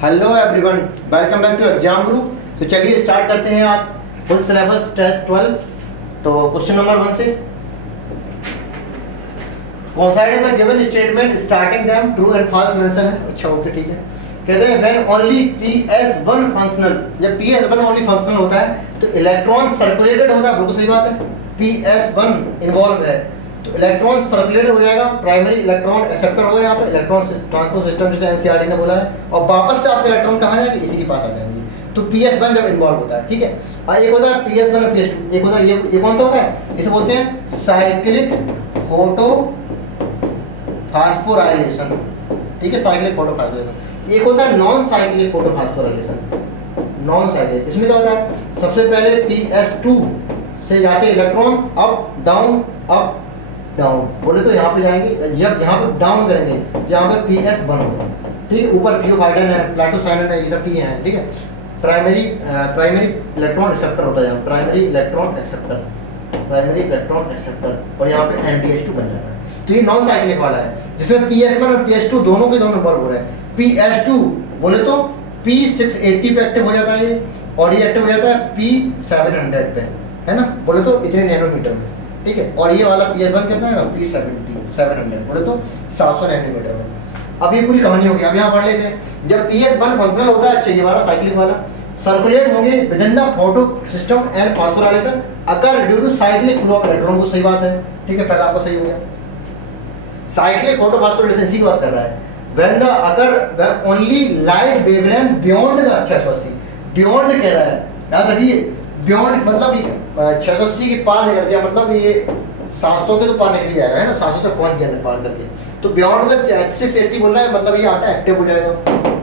Hello everyone, welcome back to exam group. तो चलिए start करते हैं आज फुल सिलेबस टेस्ट 12। तो क्वेश्चन नंबर 1 से consider the given statement starting them true and false mention है। अच्छा ओके ठीक है। कहते हैं व्हेन ओनली PS1 फंक्शनल, जब PS1 ओनली फंक्शनल होता है तो इलेक्ट्रॉन सर्कुलेटेड होता है। बिल्कुल सही बात है, PS1 इन्वॉल्व है तो इलेक्ट्रॉन सर्कुलेटेड हो जाएगा, प्राइमरी इलेक्ट्रॉन एक्सेप्टर होगा यहाँ पे, इलेक्ट्रॉन ट्रांसपोर्ट सिस्टम जैसे एनसीईआरटी ने बोला है, और वापस से आपके इलेक्ट्रॉन कहाँ जाएंगे, इसी के पास आ जाएंगे। तो PS1 जब इन्वॉल्व होता है, ठीक है। और एक होता है PS1 और PS2, एक होता है ये कौन सा होता है, इसे बोलते हैं साइक्लिक फोटो फास्फोराइलेशन, ठीक है, साइक्लिक फोटो फास्फोराइलेशन। एक होता है non cyclic photo phosphorylation, non cyclic. इसमें क्या होता है, सबसे पहले PS2 से जाते इलेक्ट्रॉन अप डाउन डाउन, बोले तो यहाँ पे जाएंगे, जब यहाँ पे डाउन करेंगे जहाँ पे PS1 होगा, ठीक है। ऊपर पियोफाइडन है, प्लाटोसाइनन है, ये सब चीजें हैं, ठीक है। प्राइमरी इलेक्ट्रॉन एक्सेप्टर होता है यहाँ, प्राइमरी इलेक्ट्रॉन एक्सेप्टर, और यहाँ पे NDH2 बन जाता है। तो ये नॉन साइक्लिक वाला है जिसमें PS1 और PS2 दोनों के दोनों इन्वॉल्व हो रहे हैं। PS2 बोले तो P680 पे एक्टिव हो जाता है ये, और ये एक्टिव हो जाता है P700 पे, है ना, बोले तो इतने नैनोमीटर में, ठीक है। और ये वाला PS1 कितना है, P700 बोले तो 700 नैनोमीटर में। अब ये पूरी कहानी होगी, अब यहाँ पढ़ लेते हैं। जब PS1 फंक्शनल होता है, अच्छा ये वाला साइक्लिक वाला, सर्कुलेट होंगे within the photo system and phosphorylation occur due to cyclic flow of electron, को सही बात है, ठीक है, पहले आपको सही हो गया। साइक्लिक फोटो फास्फोराइलेशन इसी की बात कर रहा है। When the occur only light wavelength beyond the 680, beyond कह रहा है, याद रखिए, बियॉन्ड मतलब 680 के पार निकल गया, मतलब ये 700 के तो पार निकल जाएगा, है ना, 700 तक पहुंच गया पार करके। तो बियॉन्ड द 680 बोल रहा है, मतलब ये आपका एक्टिव हो जाएगा,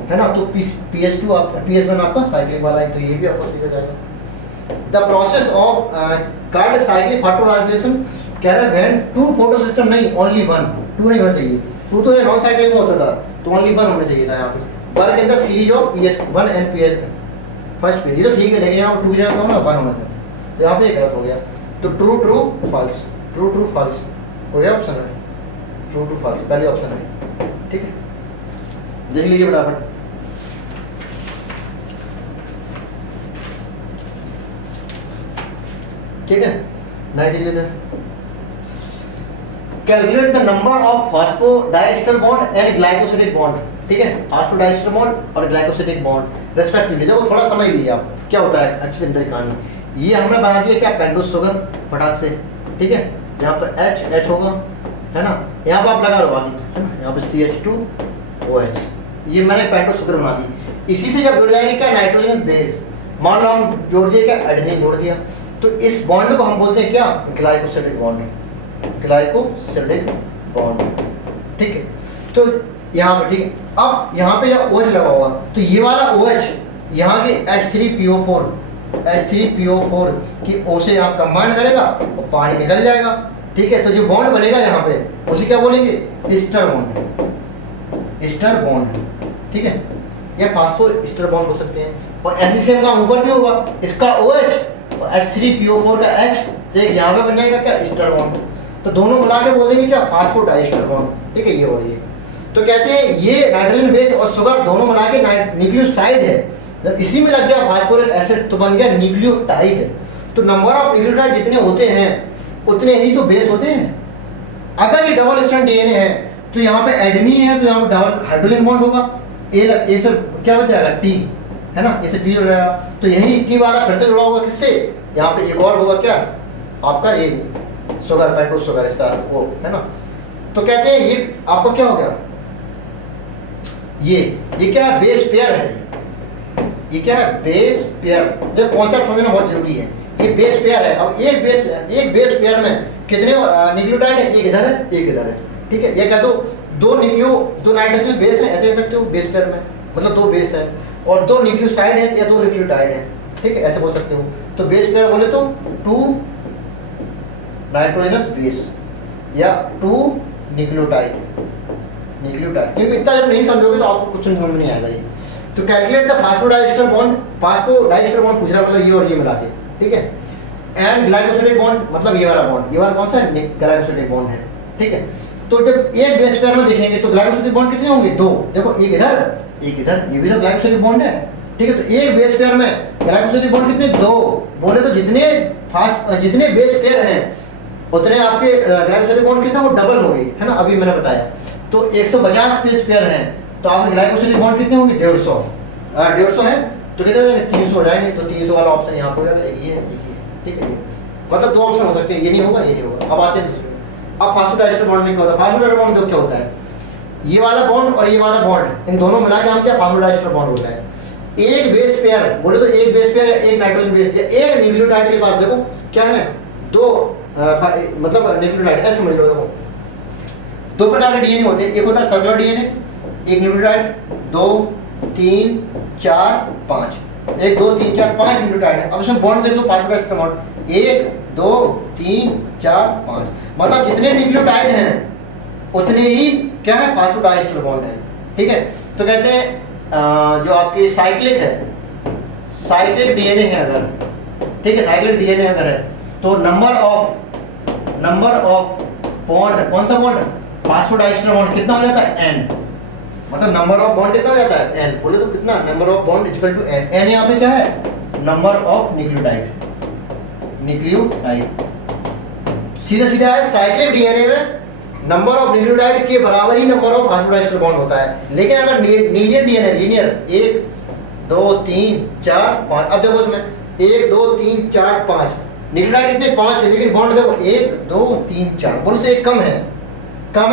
है ना। तो PS2 PS1 आपका साइक्लिक वाला है, तो ये भी आपको सीखा जाएगा। The process of card cyclic phosphorylation कह रहा है व्हेन टू फोटो सिस्टम, नहीं ओनली वन, टू नहीं होना चाहिए, टू तो ये नॉन साइक्लिक में होता था, तो ओनली वन होना चाहिए था यहाँ पे। Work in the series of PS1 and PS first page, ये तो ठीक है, लेकिन यहाँ पर 2 जगह होना 1 होना था, तो यहाँ पे ये गलत हो गया। तो true true false, true true false हो गया ऑप्शन है, ट्रू ट्रू फॉल्स पहले ऑप्शन है, ठीक है। देख लीजिए फटाफट। ठीक है, मैं देख लेते हैं। Calculate the number of फास्फोडाइएस्टर bond and glycosidic bond, ठीक है, फास्फोडाइएस्टर बॉन्ड और ग्लाइकोसिडिक बॉन्ड रेस्पेक्टिवली। देखो थोड़ा समझ लीजिए आप क्या होता है एक्चुअली अंदर कहानी। ये हमने बना दिया क्या, पेंटोस शुगर फटाक से, ठीक है। यहाँ पर H होगा, है ना, यहाँ पर आप लगा लो बाकी, है ना, यहाँ पे CH2OH, ये मैंने पेंटोस शुगर बना दी। इसी से जब जुड़ जाएंगे क्या, नाइट्रोजन बेस, मान लो हम जोड़ दिए क्या, एडेनिन जोड़ दिया, तो इस बॉन्ड को हम बोलते हैं क्या, ग्लाइकोसिडिक बॉन्ड, ग्लाइकोसिडिक बॉन्ड, ठीक है। तो यहाँ पे ठीक है। अब यहाँ पे जब OH लगा होगा तो ये वाला OH यहाँ के H3PO4 की O से यहाँ कंबाइन करेगा और पानी निकल जाएगा, ठीक है। तो जो बॉन्ड बनेगा यहाँ पे उसे क्या बोलेंगे, एस्टर बॉन्ड, एस्टर बॉन्ड, ठीक है, या फास्फो एस्टर बॉन्ड हो सकते हैं। और एसिड का ऊपर भी होगा, इसका OH और H3PO4 का H, तो एक यहाँ पे बन जाएगा क्या, एस्टर बॉन्ड। तो दोनों मिला के बोल देंगे क्या, फास्फोडाइएस्टर बॉन्ड, ठीक है, ये और ये। तो कहते हैं ये नाइट्रोजन बेस और शुगर दोनों मिला के न्यूक्लियोसाइड है, जब इसी में लग गया फास्फोरिक एसिड तो बन गया न्यूक्लियोटाइड। तो नंबर ऑफ न्यूक्लियोटाइड जितने होते हैं उतने ही तो बेस होते हैं। अगर ये डबल स्ट्रैंड DNA है तो यहाँ पे एडेनिन है, तो यहाँ पे डबल हाइड्रोजन बॉन्ड होगा, ए से क्या बच जाएगा, T, है ना, इसे T हो जाएगा। तो यही T वाला फिर से जुड़ा होगा किससे, यहाँ पे एक और होगा क्या, आपका ये शुगर, पेंटोस शुगर स्टार वो, है ना। तो कहते हैं ये आपका क्या हो गया, ये क्या है, बेस पेयर है, ये क्या है, बेस पेयर। जो कॉन्सेप्ट समझना बहुत जरूरी है, ये बेस पेयर है। अब एक बेस पेयर में कितने न्यूक्लियोटाइड है, एक इधर है एक इधर है, ठीक है। ये कह दो दो नाइट्रोजन बेस है, ऐसे कह सकते हो बेस पेयर में, मतलब 2 बेस है और 2 न्यूक्लियोसाइड है या 2 न्यूक्लियोटाइड है, ठीक है, ऐसे बोल सकते हो। तो बेस पेयर बोले तो 2 नाइट्रोजनस बेस या 2 न्यूक्लियोटाइड, क्योंकि इतना जब नहीं समझोगे तो आपको कुछ समझ में नहीं आएगा ये। तो कैलकुलेट द फास्फोडाइएस्टर बॉन्ड पूछ रहा, मतलब ये और ये मिला के, ठीक है। एंड ग्लाइकोसिडिक बॉन्ड मतलब ये वाला बॉन्ड, ये वाला कौन सा है, ग्लाइकोसिडिक बॉन्ड है, ठीक है। तो जब एक बेस पेयर में देखेंगे तो ग्लाइकोसिडिक बॉन्ड कितने होंगे, 2, देखो एक इधर एक इधर, ये भी तो ग्लाइकोसिलिक बॉन्ड है, ठीक है। तो एक बेस पेयर में ग्लाइकोसिलिक बॉन्ड कितने, 2, बोले तो जितने बेस पेयर हैं उतने आपके ग्लाइकोसिलिक बॉन्ड कितना, वो डबल होगी, है ना, अभी मैंने बताया। तो 150 बेस पेयर हैं तो आपके ग्लाइकोसिलिक बॉन्ड कितने होंगे, 150 है तो कितने हो जाएंगे, 300 हो जाएंगे। तो 300 वाला ऑप्शन यहाँ पर हो जाएगा, ये है, ठीक है। मतलब 2 ऑप्शन हो सकते हैं, ये नहीं होगा, ये नहीं होगा। अब आते हैं दूसरे। अब फास्फोडाइस्टर बॉन्ड में क्या होता है, फास्फोडाइस्टर बॉन्ड तो क्या होता है, ये वाला बॉन्ड और ये वाला बॉन्ड, इन दोनों मिला के हम क्या, फास्फोडाइस्टर बॉन्ड होता है। एक बेस पेयर, बोले तो एक बेस पेयर है, एक नाइट्रोजन बेस या एक न्यूक्लियोटाइड के पास देखो क्या है, 2 मतलब न्यूक्लियोटाइड, ऐसे समझ लो। देखो 2 प्रकार के डीएनए होते हैं, एक होता है सर्कुलर डीएनए, एक न्यूक्लियोटाइड, 2 3 4 5, 1 2 3 4 5 न्यूक्लियोटाइड है। अब इसमें बॉन्ड देख लो, फास्फोडाइस्टर बॉन्ड 1 2 3 4 5, मतलब जितने न्यूक्लियोटाइड हैं उतने ही क्या है, फास्फोडाइस्टर बॉन्ड है, ठीक है। तो कहते हैं जो आपकी साइक्लिक है, साइक्लिक डीएनए है अगर, ठीक है, साइक्लिक डीएनए अगर है तो नंबर ऑफ बॉन्ड, कौन सा बॉन्ड, फास्फोडाइस्टर बॉन्ड कितना हो जाता है, n, मतलब नंबर ऑफ बॉन्ड कितना हो जाता है, n, बोले तो कितना, number of bond equal to n, n यहाँ पे क्या है, नंबर ऑफ न्यूक्लियोटाइड, सीधा सीधा है। साइक्लिक डीएनए में नंबर ऑफ न्यूक्लियोटाइड के बराबर ही नंबर ऑफ फास्फोडाइस्टर बॉन्ड होता है। लेकिन अगर लीनियर डीएनए, लीनियर 1 2 3 4 5, अब देखो इसमें 1 2 3 4 5 न्यूक्लियोटाइड कितने, 5 है, लेकिन बॉन्ड देखो 1 2 3 4, बोले तो एक कम है,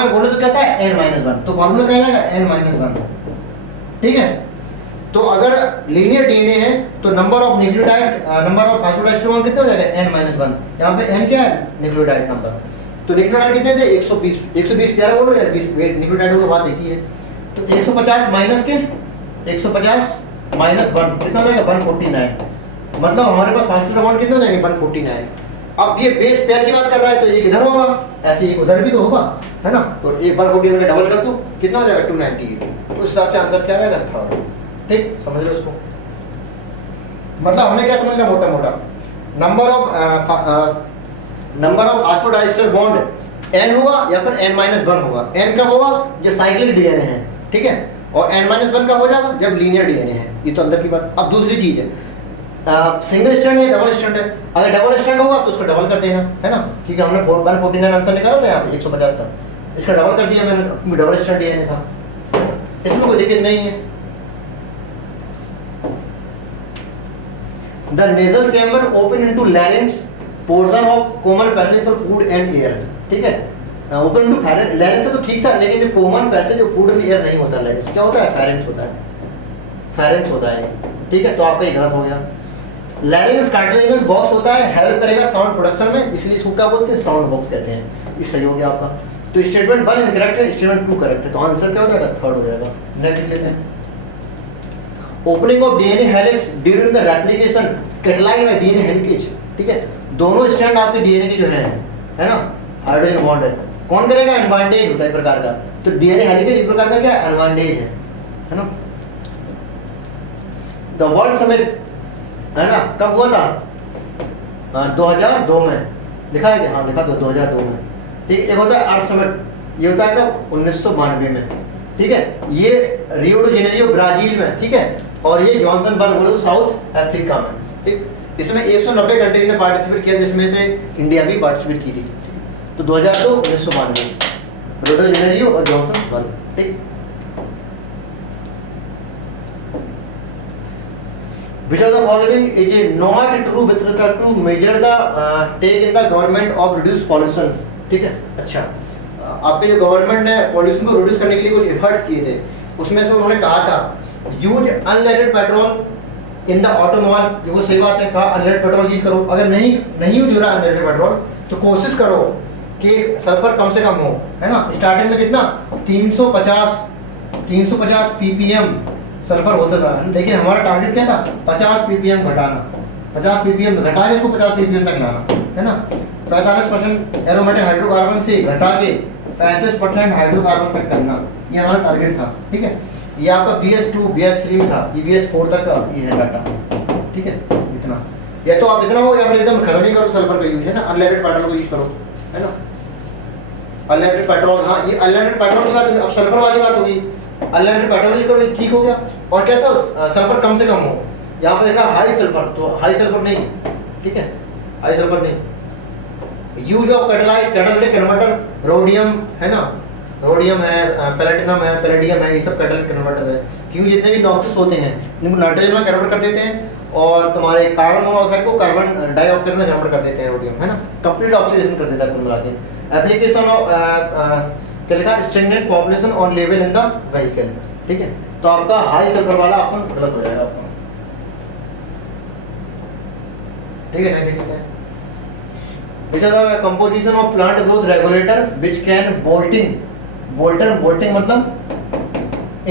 बोले तो कैसा है, n-1, तो फॉर्मूला क्या रहेगा, n-1, ठीक है। तो अगर लीनियर डीएनए है तो number of nucleotide, number of phosphodiester bond कितने हो जाएगा, n-1, यहाँ पे n क्या है, न्यूक्लियोटाइड नंबर। तो न्यूक्लियोटाइड कितने थे, 120 प्यारा बोलो यार, 20 न्यूक्लियोटाइड की बात एक ही है। तो 150 माइनस के 150 माइनस 1 कितना हो जाएगा, 149, मतलब हमारे पास फास्फोडाइस्टर बॉन्ड कितने हो जाएंगे, 149। अब ये बेस पेयर की बात कर रहा है तो एक इधर होगा, ऐसे एक उधर भी तो होगा, है ना। तो एक 149 का डबल कर दो, कितना हो जाएगा, 298। उस हिसाब से आंसर क्या रहेगा, 3rd, ठीक, समझ लो इसको। मतलब हमने क्या समझ लिया, मोटा मोटा number of phosphodiester bond n होगा या फिर n-1 होगा। n कब होगा, जब साइक्लिक डीएनए है, ठीक है, और n-1 कब हो जाएगा, जब लीनियर डीएनए है। ये तो अंदर की बात। अब दूसरी चीज है, सिंगल स्ट्रैंड है, डबल स्ट्रैंड है। अगर डबल स्ट्रैंड होगा तो उसको डबल कर देना, है ना, क्योंकि हमने 149 आंसर निकाला था यहाँ पे, 150 था, इसका डबल कर दिया मैंने, डबल स्ट्रैंड डीएनए था, इसमें कोई दिक्कत नहीं है। The nasal chamber open into larynx portion of common passage for food and air, ठीक है। ओपन इनटू larynx तो ठीक था, लेकिन जो common passage food and air नहीं होता, larynx क्या होता है, pharynx होता है, pharynx होता है, ठीक है। तो आपका ये गलत हो गया। larynx cartilaginous बॉक्स होता है, हेल्प करेगा साउंड प्रोडक्शन में, इसलिए इसको क्या बोलते हैं, साउंड बॉक्स कहते हैं। ये सही हो गया आपका। तो स्टेटमेंट 1 इनकरेक्ट है, स्टेटमेंट 2 करेक्ट है, तो आंसर क्या हो जाएगा, 3rd हो जाएगा। नेक्स्ट लेते हैं, opening of DNA helix during the replication catalysed bye DNA helicase, ठीक है। दोनों स्ट्रैंड आपके डीएनए के जो है ना, हाइड्रोजन बॉन्ड है, कौन करेगा, एडवांटेज होता है एक प्रकार का। तो डीएनए हेलिकेज एक प्रकार का क्या एडवांटेज है ना। द वर्ल्ड समिट, है ना, कब हुआ था, 2002 में, लिखा है क्या, हाँ लिखा तो 2002 में, ठीक। एक होता है अर्थ समिट, ये होता है कब, 1992 में, ठीक है। ये रियो डी जेनेरियो ब्राजील में, ठीक है, और ये जॉनसनबर्ग बोलो साउथ अफ्रीका में, ठीक। इसमें 190 कंट्री ने पार्टिसिपेट किया, जिसमें से इंडिया भी पार्टिसिपेट की थी। तो 2002 1992 रियो डी जेनेरियो और जॉनसनबर्ग, ठीक। Which of the following is not true with respect to measure the take in the government of reduce pollution, ठीक है। अच्छा, आपके जो गवर्नमेंट ने पॉल्यूशन को रिड्यूस करने के लिए कुछ एफर्ट्स किए थे, उसमें से उन्होंने कहा था use unleaded petrol in the automobile, ये वो सही बात है, कहा अनलेटेड पेट्रोल यूज करो। अगर नहीं यूज हो रहा अनलेटेड पेट्रोल तो कोशिश करो कि सल्फर कम से कम हो, है ना। स्टार्टिंग में कितना 350 ppm सल्फर होता था, लेकिन हमारा टारगेट क्या था, 50 ppm घटाना, 50 ppm घटा के इसको 50 ppm तक लाना, है ना। 45% एरोमेटिक हाइड्रोकार्बन से घटा के 35% हाइड्रोकार्बन तक करना, ये हमारा टारगेट था, ठीक है। ये आपका BS2 BS3 में था, ये BS4 तक का ये है डाटा, ठीक है। इतना या तो आप इतना हो या फिर एकदम खत्म ही करो सल्फर का यूज, है ना, अनलेटेड पेट्रोल को यूज करो, है ना। अनलेटेड पेट्रोल, हाँ ये अनलेटेड पेट्रोल की बात, अब सल्फर वाली बात होगी। अनलिमिटेड पैथोलॉजी करो, ठीक हो गया। और कैसा सल्फर कम से कम हो, यहाँ पर देखा हाई सल्फर, तो हाई सल्फर नहीं, ठीक है, हाई सल्फर नहीं। Use of catalytic converter, rhodium है ना, रोडियम है, पैलेटिनम है, पैलेडियम है, ये सब कैटालिटिक कन्वर्टर है। क्योंकि जितने भी नॉक्सिस होते हैं इनको नाइट्रोजन में कन्वर्ट कर देते हैं और तुम्हारे कार्बन मोनोऑक्साइड को कार्बन डाइऑक्साइड में कन्वर्ट कर देते हैं, रोडियम है ना, कंप्लीट ऑक्सीडेशन कर देता है कुल मिला के। एप्लीकेशन ऑफ क्या लिखा, standard population on level in the vehicle, ठीक है। तो आपका हाई सल्फर वाला ऑप्शन गलत हो जाएगा आपका, ठीक है। नहीं देखिए which are the composition of plant growth regulator which can bolting मतलब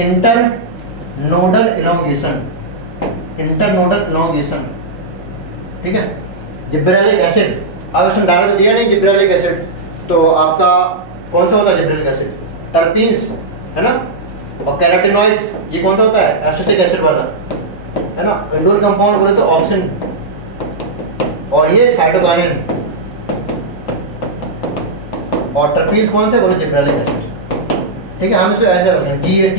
internodal elongation, ठीक है। जिब्रेलिक एसिड, अब इसमें डाला तो दिया नहीं जिब्रेलिक एसिड, तो आपका कौन सा होता है जिब्रेलिक एसिड, टर्पीन्स है ना। और कैरोटीनॉइड्स ये कौन सा होता है, एब्सिसिक एसिड वाला है ना। इंडोल कंपाउंड बोले तो ऑक्सिन, और ये साइटोकाइनिन, और टर्पीन्स कौन से बोले जिब्रेलिक एसिड, ठीक है। हम इसको ऐसे रखें GAT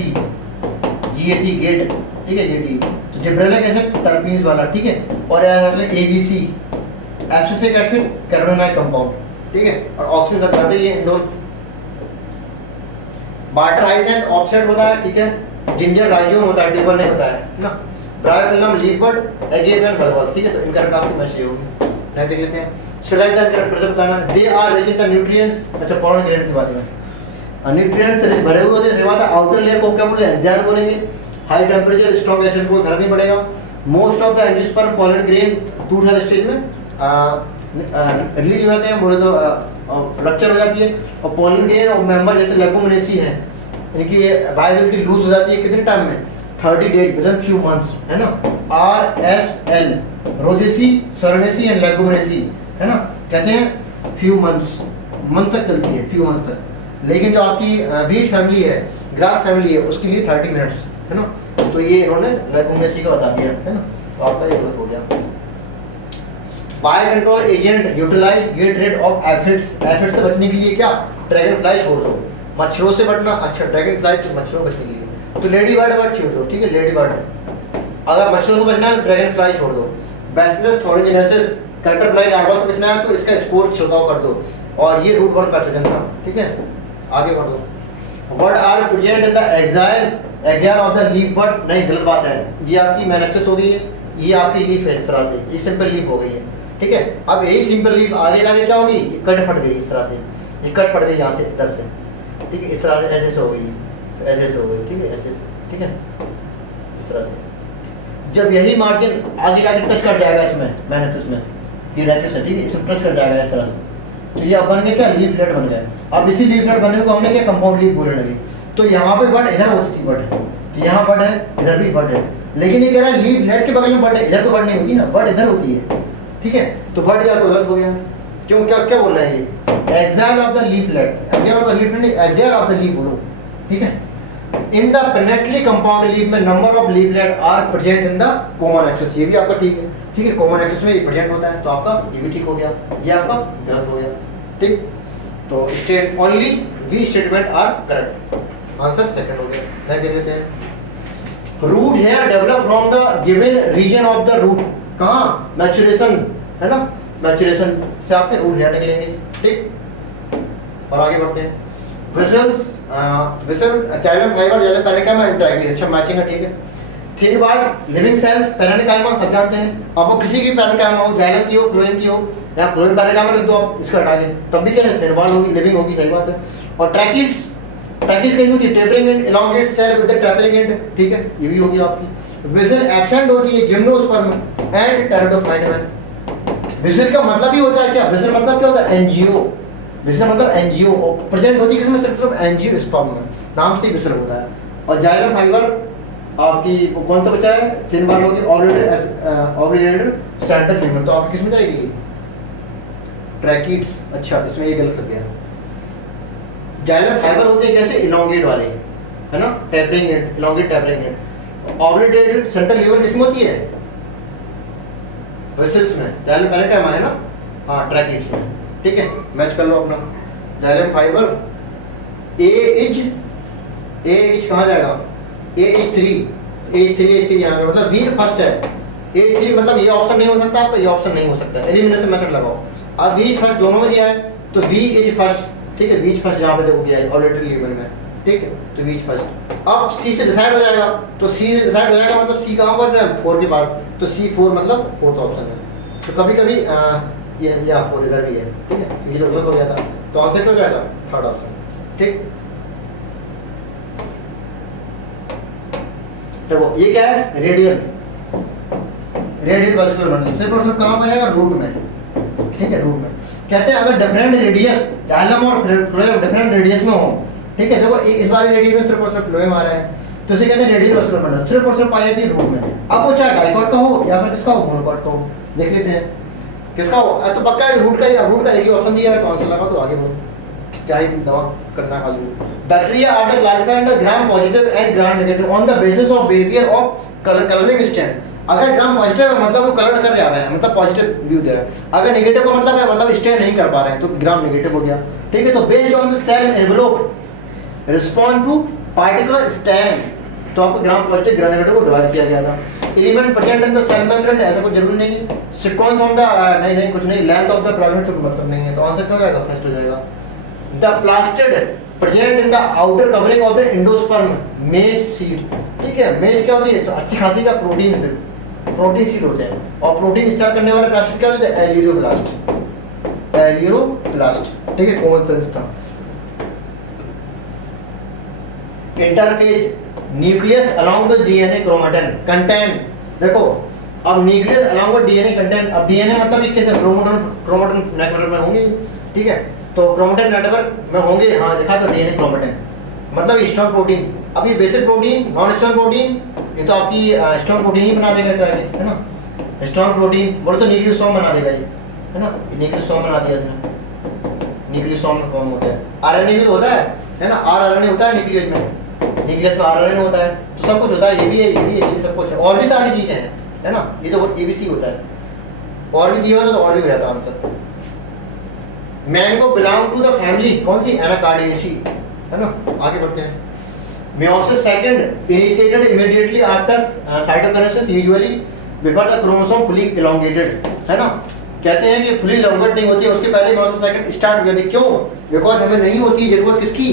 गेट, ठीक है, GAT, तो जिब्रेलिक एसिड टर्पीन्स वाला, ठीक है। और ऐसे रखें ABC abscisic acid carotenoid compound, ठीक है। और ऑक्सीजन सब जाते हैं इंडोल। बार्टर हाइसेंट ऑफसेट होता है, ठीक है। जिंजर राइजोम होता है, डिपर नहीं होता है ना। ब्रायोफिल्म लीफवर्ड एगेवियन बर्बल, ठीक है। तो इनका काफी मैच होगी, नहीं देख लेते हैं। सिलेक्ट द कैरेक्टर बताना, they are rich in the nutrients, अच्छा पॉलन ग्रेड की बात है, न्यूट्रिएंट्स से भरे हुए होते हैं। बात है आउटर लेयर को क्या बोलेंगे, एंजाइम बोलेंगे। हाई टेंपरेचर स्ट्रॉन्ग एसिड को फर्क नहीं पड़ेगा। Most of the angiosperm pollen grain two third stage में रिलीज हो जाते हैं, बोले तो रप्चर हो जाती है। और पॉलन ग्रेन और मेंबर जैसे लेगुमिनेसी है, इनकी वायबिलिटी लूज हो जाती है कितने टाइम में, 30 days with in few months, है ना। RSL रोजेसी, सरनेसी एंड लेगुमिनेसी, है ना, कहते हैं फ्यू मंथ्स, मंथ तक चलती है, फ्यू मंथ तक। लेकिन जो आपकी वीट फैमिली है, ग्रास फैमिली है, उसके लिए 30 मिनट्स, है ना। तो ये इन्होंने लेगुमिनेसी का बता दिया, है ना। तो आपका ये गलत हो गया। Bio control agent utilize get rid of aphids, aphids से बचने के लिए क्या, ड्रैगन फ्लाई छोड़ दो। मच्छरों से बचना, अच्छा ड्रैगन फ्लाई तो मच्छरों बचने के लिए, तो लेडी बर्ड छोड़ दो, ठीक है, लेडी बर्ड। अगर मच्छरों से बचना है ड्रैगन फ्लाई छोड़ दो। बैसिलस थोरिनजेनेसिस कैटरपिलर लार्वा से बचना है तो इसका स्पोर छिड़काव कर दो, और ये रूट 1 पैथोजन था, ठीक है। आगे बढ़ दो। What are present in the axil of the leaf but, नहीं गलत बात है, ये आपकी मैनेक्सिस हो गई है, ये आपकी लीफ है इस तरह से, ये सिंपल लीफ हो गई है, ठीक है। अब यही सिंपल लीफ आगे जाके क्या होगी, कट फट गई इस तरह से, ये कट फट गई यहाँ से इधर से, ठीक है, इस तरह से ऐसे हो गई, ऐसे हो गई, ठीक है, ऐसे, ठीक है, इस तरह से। जब यही मार्जिन आगे जाके टच कर जाएगा इसमें मैनेक्सिस में, ये रैकेट है, ठीक है, इसमें टच कर जाएगा इस तरह से, तो ये अब बन गया क्या, लीफ लेट बन गया। अब इसी लीफ लेट बनने को हमने क्या कंपाउंड लीफ बोलने लगे। तो यहाँ पे बट इधर होती थी बट, तो यहाँ बट है, इधर भी बट है, लेकिन ये कह रहा है लीफ लेट के बगल में बट है, इधर तो बट नहीं होती ना, बट इधर होती है, ठीक है। तो बट क्या गलत हो गया, क्यों, क्या क्या बोल रहे हैं ये, axil of the leaflet, axil of the leaflet, axil of the leaf बोलो, ठीक है। In the pinnately compound leaf में number of leaflet are present in the common axis, ये भी आपका ठीक है, ठीक है, कॉमन एक्सिस में ये प्रेजेंट होता है, तो आपका ये भी ठीक हो गया, ये आपका गलत हो गया, ठीक। तो state only V statement are correct, answer second हो गया। नेक्स्ट देख लेते हैं। Root hair develop from the given region of the root, कहाँ, मैचुरेशन, है ना, मैचुरेशन से आपके रूट हेयर निकलेंगे, ठीक। और आगे बढ़ते हैं। Vessels, vessel xylem fibre xylem parenchyma interact, अच्छा मैचिंग है, ठीक है। थिन वाल लिविंग सेल पैरेन्काइमा सब जानते हैं, अब वो किसी की पैरेन्काइमा हो, जाइलम की हो, फ्लोएम की हो, या फ्लोएम पैरेन्काइमा लिख दो आप, इसका हटा के, तब भी क्या है, थिन वाल होगी, लिविंग होगी, सही बात है। और ट्रैकिड्स, ट्रैकिड्स कहीं होती है tapering end elongate cell with the tapering end, ठीक है, ये भी होगी आपकी। वेसल एब्सेंट होती है जिम्नोस्पर्म एंड टेरिडोफाइट में। वेसल का मतलब ही होता है क्या, वेसल मतलब क्या होता है, एंजियो, विसल मतलब एंजियो, प्रेजेंट होती है किसमें, सिर्फ एंजियोस्पर्म में, नाम से ही विसल होता है। और जाइलम फाइबर आपकी कौन सा बचा है, थिन वाल होगी, ऑब्लिगेटेड सेंट्रल लिगमेंट, तो आपकी किसमें जाएगी, ट्रैकिड्स, अच्छा इसमें ये गलत सब गया। जाइलम फाइबर होते हैं कैसे, इलॉन्गेट वाले, है ना, tapering end, elongate tapering end. Obligated central ligament किसमें होती है, वेसल्स में, जाइलम पैरेन्काइमा है ना, हाँ ट्रैकिड्स में, ठीक है, मैच कर लो अपना। Xylem fibre A is AH कहाँ जाएगा, AH3, AH3 यहाँ पे, मतलब B फर्स्ट है, AH3 मतलब ये ऑप्शन नहीं हो सकता आपका, ये ऑप्शन नहीं हो सकता, एलिमिनेशन मेथड लगाओ। अब B फर्स्ट दोनों में दिया है तो B इज फर्स्ट, ठीक है, B फर्स्ट जहाँ पे देखो क्या है ऑलरेडी लेवल में, ठीक है, तो B फर्स्ट। अब C से डिसाइड हो जाएगा, तो C से डिसाइड हो जाएगा मतलब C कहाँ पर है, 4 के पास, तो C4 मतलब फोर्थ ऑप्शन है। तो कभी कभी ये आपको रिजल्ट ही है, ठीक है, ये तो गलत हो गया था, तो आंसर क्या हो जाएगा, थर्ड ऑप्शन, ठीक। देखो ये क्या है, रेडियल वेस्कुलर बंडल, सिर्फ और सिर्फ कहाँ पर आएगा, रूट में, ठीक है, रूट में। कहते हैं अगर डिफरेंट रेडियस जाइलम और फ्लोएम डिफरेंट रेडियस में हो, ठीक है, देखो इस वाले रेडियस में सिर्फ और सिर्फ फ्लोएम आ रहा है, तो इसे कहते हैं रेडियल वेस्कुलर बंडल, सिर्फ और सिर्फ पाई जाती है रूट में। अब वो चाहे डाइकॉट का हो या फिर किसका हो, मोनोकॉट का हो, देख लेते हैं किसका हो। तो पक्का है रूट का एक ही ऑप्शन दिया है, कौन सा लगा, तो आगे बढ़ो, क्या ही दवा करना खाली। Bacteria are classified under gram positive and gram negative on the basis of behaviour of colouring stand. अगर ग्राम पॉजिटिव है मतलब वो कलर कर जा रहे हैं, मतलब पॉजिटिव व्यू दे रहे हैं। अगर नेगेटिव का मतलब है मतलब स्टैंड नहीं कर पा रहे हैं, तो ग्राम नेगेटिव हो गया, ठीक है। तो based on the cell envelope respond to particular stand, तो आपको ग्राम पॉजिटिव ग्राम नेगेटिव को डिवाइड किया गया था। Element present in the cell membrane, ऐसा कुछ जरूरी नहीं है। सीक्वेंस ऑन द नहीं कुछ नहीं, लेंथ ऑफ द प्लाज्मा तो मतलब नहीं है, तो आंसर क्या हो जाएगा, फर्स्ट हो जाएगा। The plastid present in the outer covering of the endosperm मेज सीड, ठीक है, मेज क्या होती है, तो अच्छी खासी का प्रोटीन सीड होते हैं, और प्रोटीन स्टार्ट करने वाले प्लास्टिड क्या होते हैं, एलियोब्लास्ट, ठीक है, कॉमन सेंस था। Interphase nucleus along the DNA chromatin contain, देखो अब nucleus along the DNA contain, अब डीएनए मतलब एक कैसे क्रोमेटिन नेटवर्क में होंगे, ठीक है, तो क्रोमेटिन नेटवर्क में होंगे, हाँ लिखा तो डीएनए क्रोमेटिन मतलब स्ट्रॉन्ग प्रोटीन। अब ये basic protein, non strong protein, ये तो आपकी स्ट्रॉन्ग प्रोटीन ही बना देगा, है ना, स्ट्रॉन्ग प्रोटीन बोले तो न्यूक्लियोसोम बना देगा ये, है ना, न्यूक्लियोसोम बना दिया इसने, न्यूक्लियोसोम में फॉर्म होता है। आरएनए भी तो होता है ना, आरएनए होता है न्यूक्लियस में आरएनए होता है, तो सब कुछ होता है, ये भी है, ये सब कुछ है, और भी सारी चीजें हैं, है ना, ये तो एबीसी होता है, और भी दिया होता तो और भी हो जाता answer. Mango belong to the family कौन सी, एनाकार्डियेसी, है ना। आगे बढ़ते हैं। Meiosis second initiated immediately after cytokinesis, usually before the chromosome fully elongated, है ना। कहते हैं कि fully elongate नहीं होती है, उसके पहले meiosis second स्टार्ट हो जाती है, क्यों, बिकॉज हमें नहीं होती जरूरत किसकी,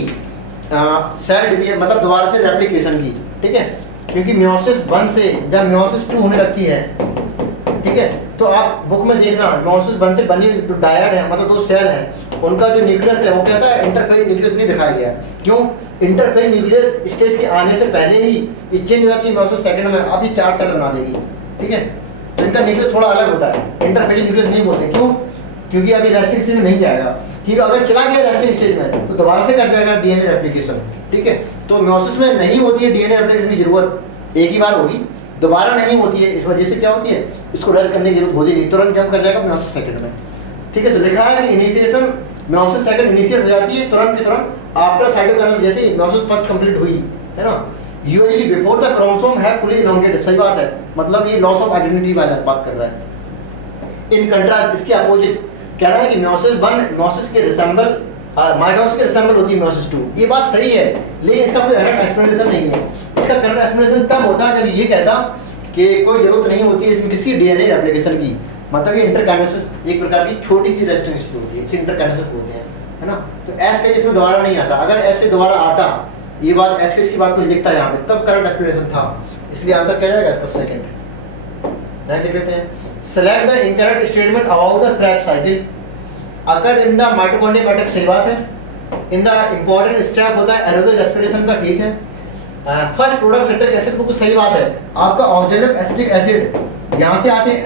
सेल डिवीजन मतलब दोबारा से रेप्लिकेशन की, ठीक है, क्योंकि meiosis 1 से जब meiosis 2 होने लगती है, ठीक है, तो आप बुक में देखना meiosis 1 से बनी जो डायड है मतलब दो सेल है, उनका जो न्यूक्लियस है वो कैसा है, इंटरफेज न्यूक्लियस नहीं दिखाया गया है, क्यों, इंटरफेज न्यूक्लियस स्टेज के आने से पहले ही ये चेंज हो जाती है meiosis सेकंड में, अब ये 4 सेल बना देगी, ठीक है, तो इनका न्यूक्लियस थोड़ा अलग होता है, इंटरफेज न्यूक्लियस नहीं बोलते, क्यों, क्योंकि अभी रेस्टिंग स्टेज में नहीं जाएगा, ठीक है, अगर चला गया रेस्टिंग स्टेज में तो दोबारा से कर जाएगा डीएनए रेप्लिकेशन, ठीक है, तो meiosis में नहीं होती है डीएनए रेप्लिकेशन की जरूरत, एक ही बार होगी, दोबारा नहीं होती है, इस वजह से क्या होती है, इसको रेस्ट करने की जरूरत होती नहीं, तुरंत जंप कर जाएगा meiosis सेकंड में, ठीक है। तो लिखा है कि इनिशिएशन meiosis सेकंड इनिशिएट हो जाती है तुरंत की तुरंत आफ्टर साइटोकाइनेसिस, जैसे ही meiosis फर्स्ट कंप्लीट हुई, है ना, usually before the chromosome have fully elongated, सही बात है, मतलब ये लॉस ऑफ आइडेंटिटी वाला बात कर रहा है। इन कंट्रास्ट इसके अपोजिट कह रहा है कि meiosis 1 meiosis के रिसेंबल माइटोसिस के रिसेंबल होती है meiosis 2, ये बात सही है, लेकिन इसका कोई करेक्ट एक्सप्लेनेशन नहीं है। इसका करेक्ट एक्सप्लेनेशन तब होता है जब ये कहता कि कोई जरूरत नहीं होती है इसमें किसी डीएनए रेप्लिकेशन की, मतलब ये इंटरकाइनेसिस एक प्रकार की छोटी सी रेस्टिंग स्टेज होती है, इसे इंटरकाइनेसिस बोलते हैं, है ना। तो एस फेज इसमें दोबारा नहीं आता, अगर एस फेज दोबारा आता, ये बात एस फेज की बात कुछ लिखता है यहाँ पे, तब करेक्ट एक्सप्लेनेशन था, इसलिए आंसर क्या जाएगा इसका सेकंड। नेक्स्ट देख लेते हैं, select the incorrect statement about the Krebs cycle, अगर इन द माइटोकॉन्ड्रिया मैट्रिक्स सही बात है, इन द इंपॉर्टेंट स्टेप होता है एरोबिक रेस्पिरेशन का, ठीक है, फर्स्ट प्रोडक्ट सिट्रिक एसिड को कुछ सही बात है, आपका ऑक्जेलिक एसिटिक एसिड यहाँ से आते हैं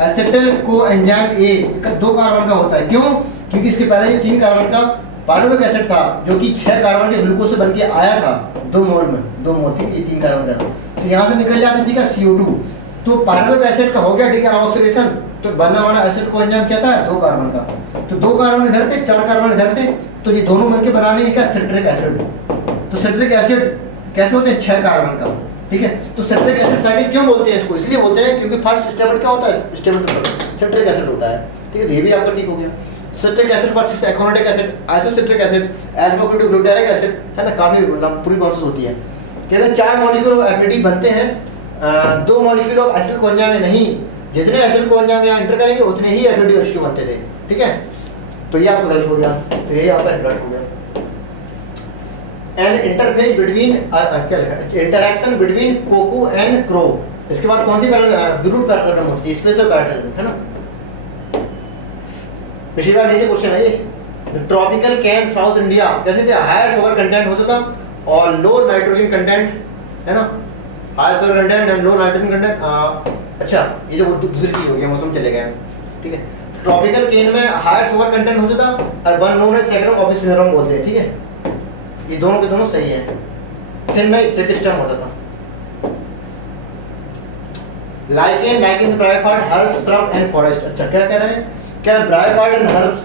एसिटिल को एंजाइम ए 2 कार्बन का होता है, क्यों, क्योंकि इसके पहले 3 कार्बन का पायरुविक एसिड था जो कि 6 कार्बन के ग्लूकोज से बनके आया था 2 मोल में, 2 मोल, ठीक है, 3 कार्बन का, तो यहाँ से निकल जाता है, ठीक है, CO2, तो पायरुविक एसिड का हो गया, ठीक है, ऑक्सीडेशन, तो बनने वाला एसिड को एंजाइम क्या था 2 कार्बन का, तो 2 कार्बन इधर थे 4 कार्बन इधर थे, तो ये दोनों मिलकर बनाने क्या सिट्रिक एसिड, तो सिट्रिक एसिड कैसे होते हैं 6 कार्बन का, ठीक है, तो सिट्रिक एसिड साइकिल क्यों बोलते हैं इसको, इसलिए बोलते हैं क्योंकि फर्स्ट स्टेप क्या होता है, स्टेबल सिट्रिक एसिड होता है, ठीक है, ये भी आपका ठीक हो गया। Citric acid versus aconitic acid, isocitric acid, alpha glutaric acid, है ना, काफी पूरी प्रोसेस होती है। कहते हैं 4 मॉलिक्यूल ऑफ एफएडी बनते हैं, 2 मॉलिक्यूल ऑफ एसिल कोलिन में नहीं, जितने एसिल कोलिन में एंटर करेंगे उतने ही एफएडी रेशियो बनते थे, ठीक है। तो ये आपका गलत हो गया, तो ये आपका गलत हो गया। एंड इंटरफेस बिटवीन क्या लिखा है, interaction between cuckoo and crow, इसके बाद कौन सी ग्रुप पैराग्राफ होती है, स्पेशल पैटर्न, है ना। पिछली बार ये क्वेश्चन है ये, ट्रॉपिकल कैन साउथ इंडिया कैसे थे, हायर शुगर कंटेंट होता था और लो नाइट्रोजन कंटेंट, है ना, higher sugar content and low nitrogen content. अच्छा ये जो दूसरी चीज हो गई, मौसम चले गए, ठीक है। ट्रॉपिकल केन में हायर शुगर कंटेंट होता था और one known as saccharum of syndrome बोलते हैं, ठीक है। ये दोनों के दोनों सही है। फिर नहीं, फिर स्टेम होता था। Lichen bryophyte herbs shrub and forest. अच्छा क्या कह रहे हैं, क्या ब्रायोफाइट एंड हर्ब्स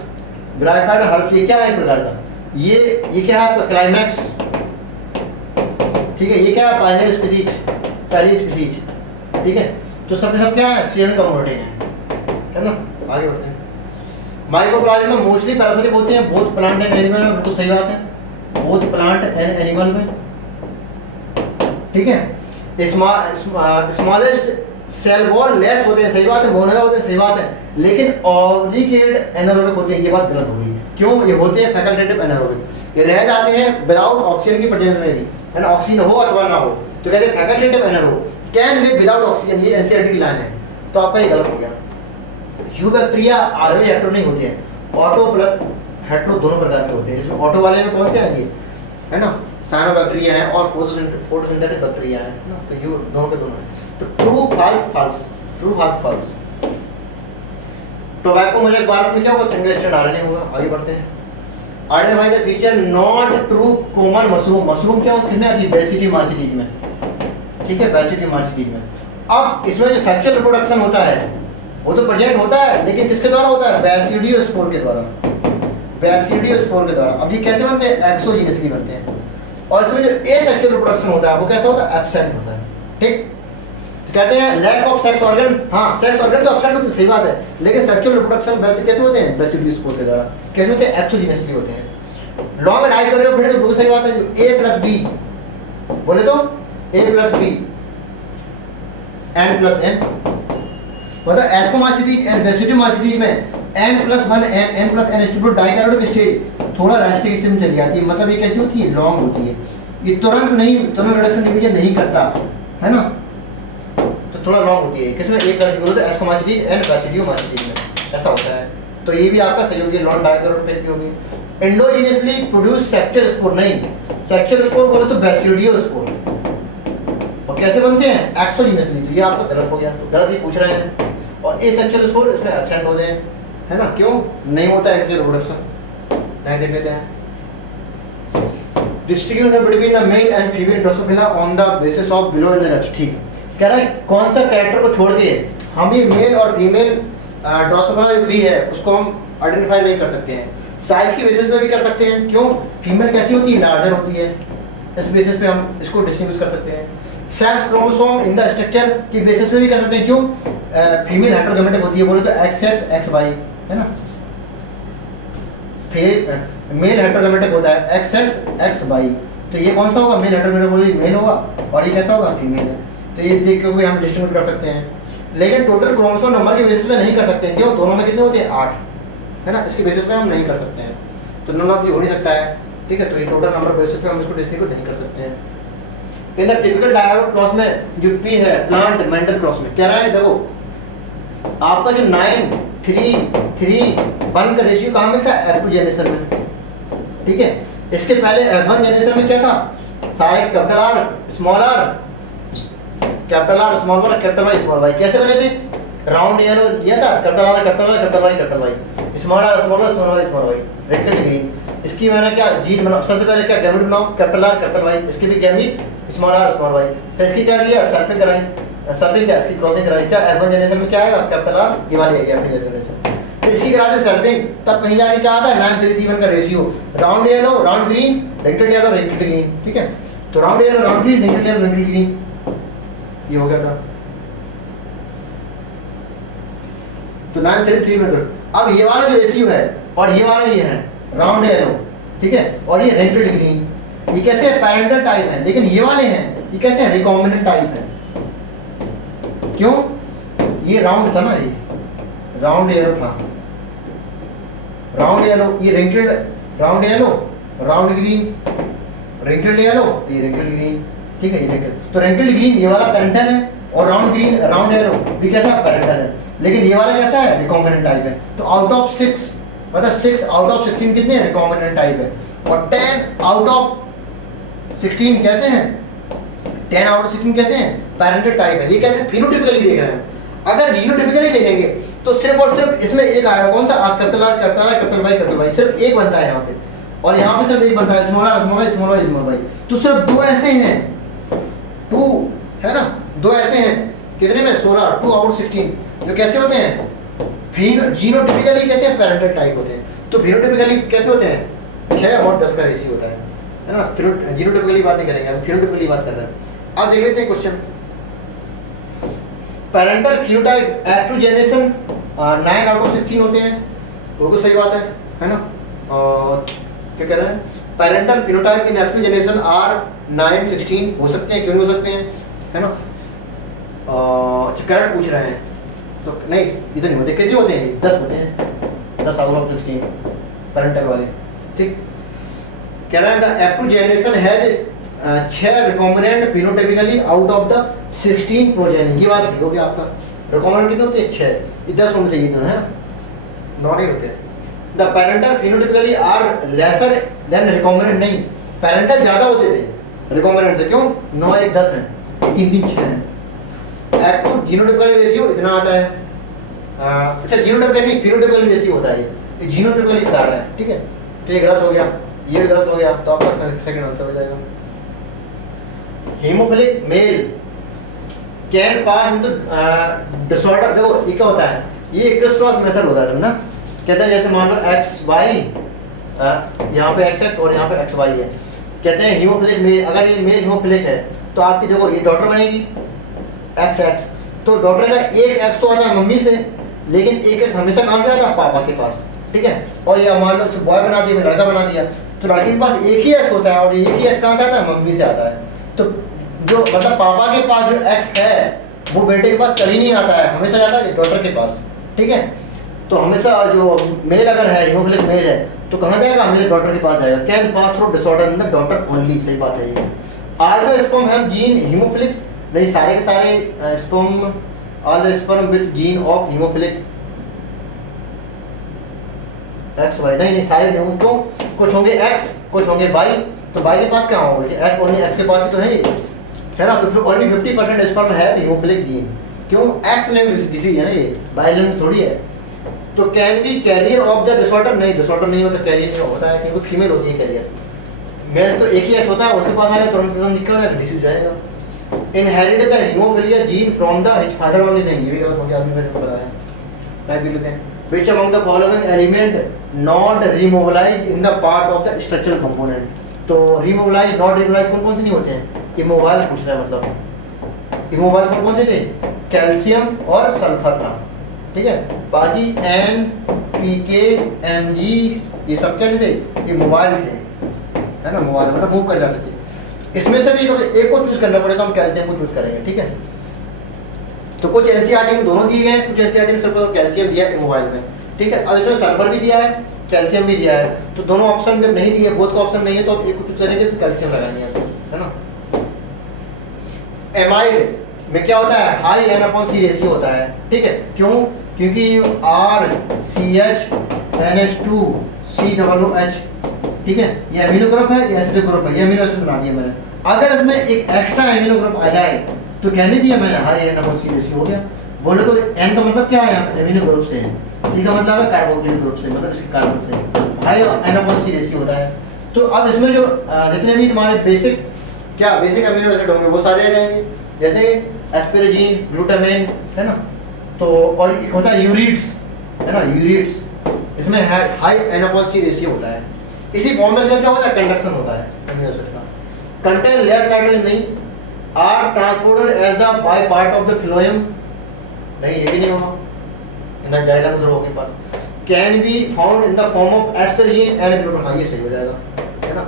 ये क्या है एक प्रकार का, ये क्या है आपका क्लाइमैक्स, ठीक है। ये क्या है पायनियर स्पीसीज, पहली स्पीसीज, ठीक है। तो सब क्या है, सीएन कन्वर्टिंग है ना। आगे बढ़ते हैं। माइक्रोप्लाज्मा मोस्टली पैरासिटिक होते हैं बोथ प्लांट एंड एनिमल में, बिल्कुल सही बात है, बोथ प्लांट एंड एनिमल में, ठीक है। स्मॉलेस्ट सेल वॉल लेस होते हैं, सही बात है, मोनोगा होते हैं, सही बात है, लेकिन ऑब्लिगेट एनारोबिक होते हैं, ये बात गलत हो गई। क्यों, ये होते हैं फैकल्टेटिव एनारोबिक, ये रह जाते हैं विदाउट ऑक्सीजन की प्रेजेंस में भी, है ना, ऑक्सीजन हो अथवा ना हो, तो कहते हैं facultative anaerobic can live without oxygen, ये एनसीईआरटी की लाइन है, तो आपका ये गलत हो गया। यू बैक्टीरिया आरओ हेट्रो नहीं होते हैं, ऑटो प्लस हेट्रो दोनों प्रकार के होते हैं, जिसमें ऑटो वाले में कौन से आएंगे, है ना, साइनोबैक्टीरिया है और फोटोसिंथेटिक बैक्टीरिया है ना, तो ये दोनों के दोनों है। तो ट्रू फाल्स फाल्स। टोबैको मुझे एक बार में क्या होगा, सिंगल स्टैंड आरएनए होगा। आगे बढ़ते हैं। Identify the feature not true common mushroom क्या होता है, कितने आती है, बेसिटी मार्सिटीज में, ठीक है, बेसिटी मार्सिटीज में। अब इसमें जो सेक्सुअल रिप्रोडक्शन होता है वो तो प्रेजेंट होता है, लेकिन किसके द्वारा होता है, बेसिडियोस्पोर के द्वारा, बेसिडियोस्पोर के द्वारा। अब ये कैसे बनते हैं, एक्सोजीनसली बनते हैं। और इसमें जो एसेक्सुअल रिप्रोडक्शन होता है वो कैसा होता है, एब्सेंट होता है, ठीक। तो कहते हैं लैक ऑफ सेक्स ऑर्गन, हाँ सेक्स ऑर्गन तो एब्सेंट होते हैं, सही बात है, लेकिन सेक्सुअल रिप्रोडक्शन वैसे कैसे होते हैं, बेसिडियोस्पोर के द्वारा। कैसे होते हैं, एक्सोजीनसली होते हैं। लॉन्ग डाई कर रहे हो फिर तो बिल्कुल सही बात है, ए प्लस बी बोले तो A plus B N plus N, मतलब एस्कोमासिटीज एंड बेसिडियोमासिटीज में n+1 n+n डाइकैरोटिक स्टेज थोड़ा रास्टिक स्थिति में चली जाती है, मतलब ये कैसी होती है, लॉन्ग होती है, ये तुरंत रिडक्शन डिवीजन नहीं करता, है ना, तो थोड़ा लॉन्ग होती है। किसमें, एक बोलते हैं एस्कोमासिटीज एंड बेसिडियोमासिटीज में ऐसा होता है। तो ये भी आपका सही होगी, लॉन्ग डाइकैरोटिक भी होगी। एंडोजीनियसली प्रोड्यूस सेक्सुअल स्पोर, नहीं सेक्सुअल स्पोर बोले तो बेसिडियोस्पोर, और कैसे बनते हैं, एक्सोजीनियसली, तो ये आपका गलत हो गया, तो गलत ही पूछ रहे हैं। और एसेक्सुअल स्पोर इसमें एब्सेंट हो जाए, है ना, क्यों नहीं होता है रिप्रोडक्शन, नहीं देख लेते हैं। Distribution between the male and female Drosophila on the basis of below in the next, ठीक कह रहा है, कौन सा कैरेक्टर को छोड़ के हम ये मेल और फीमेल ड्रोसोफिला जो भी है उसको हम आइडेंटिफाई नहीं कर सकते हैं। साइज की बेसिस पे भी कर सकते हैं, क्यों, फीमेल कैसी होती है, लार्जर होती है, इस बेसिस पे हम इसको डिस्टिंग्विश कर सकते हैं। Sex chromosome in the structure की बेसिस पे भी कर सकते हैं, क्यों, फीमेल हेटेरोगैमेटिक होती है, बोले तो XX XY, है ना, फिर मेल हेटेरोगैमेटिक होता है XX XY, तो ये कौन सा होगा, मेल हेटेरोगैमेटिक बोले मेल होगा, और ये कैसा होगा, फीमेल है, तो ये देख के हम डिस्टिंग्विश कर सकते हैं। लेकिन टोटल क्रोमोसोम नंबर के बेसिस पे नहीं कर सकते हैं, क्यों, दोनों में कितने होते हैं, 8, है ना, इसके बेसिस पे हम नहीं कर सकते हैं, तो नन ऑफ दी हो नहीं सकता है, ठीक है। तो ये टोटल नंबर बेसिस पे हम इसको डिस्टिंग्विश नहीं कर सकते हैं। In the typical diode cross में जो P है, प्लांट मेंडल क्रॉस में क्या रहा है, देखो आपका जो 9:3:1 का रेशियो कहाँ मिलता है, F2 जनरेशन में, ठीक है। इसके पहले F1 जनरेशन में क्या था, सारे capital R small r, capital R small r capital Y small y, कैसे बने थे, राउंड एरो लिया था, capital R capital Y capital Y capital Y, small r small y rectangle green. इसकी मैंने क्या जीन बनाओ, सबसे पहले क्या गैमेट बनाओ, कैपिटल R कैपिटल Y, इसकी भी gamete small r small y, फिर इसकी क्या किया, सर्पिंग कराई, सर्पिंग क्या, इसकी क्रॉसिंग कराई, क्या F1 जनरेशन में क्या आएगा, कैपिटल R, ये वाली आएगी अपनी जनरेशन। तो इसी कराते सर्पिंग, तब कहीं जाके क्या आता है, 9:3:1 का ratio, round yellow round green wrinkled yellow wrinkled green, ठीक है। तो round yellow round green wrinkled yellow wrinkled green, ये हो गया था। तो 9:3:1 में अब ये वाला जो रेशियो है और ये वाला ये है राउंड येलो, ठीक है, और ये रेंटेड ग्रीन। ये कैसे है? पैरेंटल टाइप है, लेकिन ये वाले हैं ये कैसे है? रिकॉम्बिनेंट टाइप है। क्यों? ये राउंड था ना, ये राउंड येलो था, राउंड येलो, ये wrinkled round yellow, round green, wrinkled yellow, ये रिंकल्ड ग्रीन, ठीक है, ये रिंकल्ड। तो रिंकल्ड ग्रीन ये वाला पैरेंटल है, और राउंड ग्रीन राउंड येलो भी कैसा है? पैरेंटल है, लेकिन ये वाला कैसा है? रिकॉम्बिनेंट टाइप है। तो आउट ऑफ 6 मतलब 6 आउट ऑफ 16 कितने हैं? रिकॉम्बिनेंट टाइप है, और 10 आउट ऑफ 16 कैसे हैं? 10 आउट ऑफ 16 कैसे हैं? पैरेंटल टाइप है। ये कैसे? फिनोटाइपिकली देख रहे हैं। अगर जीनोटाइपिकली देखेंगे तो सिर्फ और सिर्फ इसमें एक आएगा, कौन सा? Capital R capital I capital Y, सिर्फ एक बनता है यहाँ पे, और यहाँ पे सिर्फ एक बनता है, small R small I small Y small Y. तो सिर्फ 2 ऐसे हैं, 2 है ना, 2 ऐसे हैं कितने में? 16, 2 आउट ऑफ 16, जो कैसे होते हैं? जीनोटाइपिकली कैसे? पैरेंटल टाइप होते हैं। तो फिनोटाइपिकली कैसे होते हैं? 6 और 10 का रेशियो होता है ना। जीनोटाइपिकली बात नहीं करेंगे, फिनोटाइपिकली बात कर रहे हैं। अब देख लेते हैं question. Parental phenotype at two generation 9 out of 16 होते हैं, वो भी सही बात है ना। और क्या कह रहे हैं? Parental phenotype in at two generation are 9 16 हो सकते हैं, क्यों नहीं हो सकते हैं, है ना। करेक्ट पूछ रहे हैं, तो नहीं इधर नहीं होते, कितने होते हैं? 10 होते हैं, 10 आउट ऑफ 16 पैरेंटल वाले, ठीक। कह रहे हैं at two generation has 6 recombinant phenotypically out of the 16 progeny. ये बात ठीक होगी आपका। रिकॉम्बिनेंट कितने होते हैं? 6। ये 10 होने चाहिए तो, है नॉट ही होते। The parental phenotypically are lesser than recombinant. नहीं, पैरेंटल ज़्यादा होते थे रिकॉम्बिनेंट से। क्यों? 9 1 10 है, 3 3 6 है। एट टू जीनोटाइपिकल रेशियो इतना आता है। अच्छा, जीनोटाइपिकल नहीं, फिनोटाइपिकल रेशियो होता है ये जीनोटाइपिकली बता रहा है, ठीक है। तो ये गलत हो गया, ये भी गलत हो गया, तो आपका सेकंड आंसर हो जाएगा। Haemophilic male can pass into disorder. देखो ये क्या होता है? ये क्रिस-क्रॉस मेथड होता है, समझना। कहते हैं जैसे मान लो XY, यहाँ पे XX और यहाँ पे XY है। कहते हैं हीमोफिलिक मेल, अगर ये मेल हीमोफिलिक है तो आपकी देखो ये डॉटर बनेगी XX। तो डॉटर का एक X तो आता है मम्मी से, लेकिन एक X हमेशा कहाँ से आता है? पापा के पास, ठीक है। और ये मान लो बॉय बना दिया, लड़का बना दिया, तो लड़के के पास एक ही X होता है, और एक ही X कहाँ से आता है? मम्मी से आता है। तो जो मतलब पापा के पास जो X है वो बेटे के पास कभी नहीं आता है, हमेशा जाता है डॉटर के पास, ठीक है। तो हमेशा जो मेल अगर है, हीमोफिलिक मेल है, तो कहाँ जाएगा? हमेशा डॉटर के पास जाएगा। Can pass through disorder in the daughter only. सही बात है ये। आज the sperm have gene haemophilic. नहीं, सारे के सारे sperm, all the sperm with gene of haemophilic XY। नहीं, सारे नहीं होंगे। क्यों? कुछ होंगे X, कुछ होंगे Y। तो Y के पास क्या होगा? X ओनली X के पास ही तो है ये, है ना। तो ओनली 50% स्पर्म है हीमोफिलिक जीन। क्यों? X लिंक्ड डिसीज है ना, ये Y लिंक्ड थोड़ी है। तो can be carrier of the disorder. नहीं, डिसऑर्डर नहीं होता, कैरियर नहीं होता है, क्योंकि फीमेल होती है कैरियर। मेल तो एक ही X होता है, उसके पास आएगा तुरंत निकल डिसीज जाएगा। Inherited the haemophilia gene from the his father only. नहीं, ये भी गलत हो गया, अभी मैंने बताया। मैं देख लेते हैं। Which among the following element not remobilized in the part of the structural component। तो remobilize not remobilize कौन कौन से नहीं होते हैं? इमोबाइल पूछ रहा है, मतलब इमोबाइल कौन कौन से थे? कैल्शियम और सल्फर था, ठीक है। बाकी N, PK, Mg ये सब क्या थे? ये मोबाइल थे, है ना। मोबाइल मतलब मूव कर जाते थे। इसमें से भी एक को चूज करना पड़े तो हम कैल्शियम को चूज करेंगे, ठीक है। तो कुछ एनसीईआरटी में दोनों दिए गए हैं, कुछ एनसीईआरटी में सिर्फ कैल्शियम दिया है मोबाइल में, ठीक है। अब इसमें सल्फर भी दिया है, कैल्शियम भी दिया है। तो दोनों ऑप्शन जब नहीं दिए, बोथ का ऑप्शन नहीं है, तो अब एक को चूज करेंगे, कैल्शियम लगाएंगे, है ना। एमाइड में क्या होता है? हाई N/C रेशियो होता है, ठीक है। क्यों? क्योंकि RCH NH2 COOH, ठीक है, ये अमीनो ग्रुप है, ये एसिडिक ग्रुप है, ये अमीनो एसिड बना दिया मैंने। अगर इसमें एक एक्स्ट्रा अमीनो ग्रुप आ जाए तो कहने दिया मैंने हाई N/C रेशियो हो गया। बोले तो N का मतलब क्या है? यहाँ पे अमीनो ग्रुप से है, C का मतलब है कार्बोक्सिलिक ग्रुप से, मतलब इसके कार्बन से हाई N/C रेशियो होता है। तो अब इसमें जो जितने भी तुम्हारे बेसिक अमीनो एसिड होंगे वो सारे आ जाएंगे, जैसे एस्पेरेजिन, ग्लूटामाइन, है ना। तो और एक होता है यूरिड्स, है ना, यूरिड्स। इसमें हाई N/C रेशियो होता है। इसी फॉर्म में क्या होता है? कंडक्शन होता है अमीनो एसिड का। कंटेन लेस नाइट्रोजन नहीं, are transported as the by part of the phloem. नहीं, ये भी नहीं होगा ना, जाइलम उधर होगा पास। Can be found in the form of asparagine and glutamine, हाँ ये सही हो जाएगा, है ना।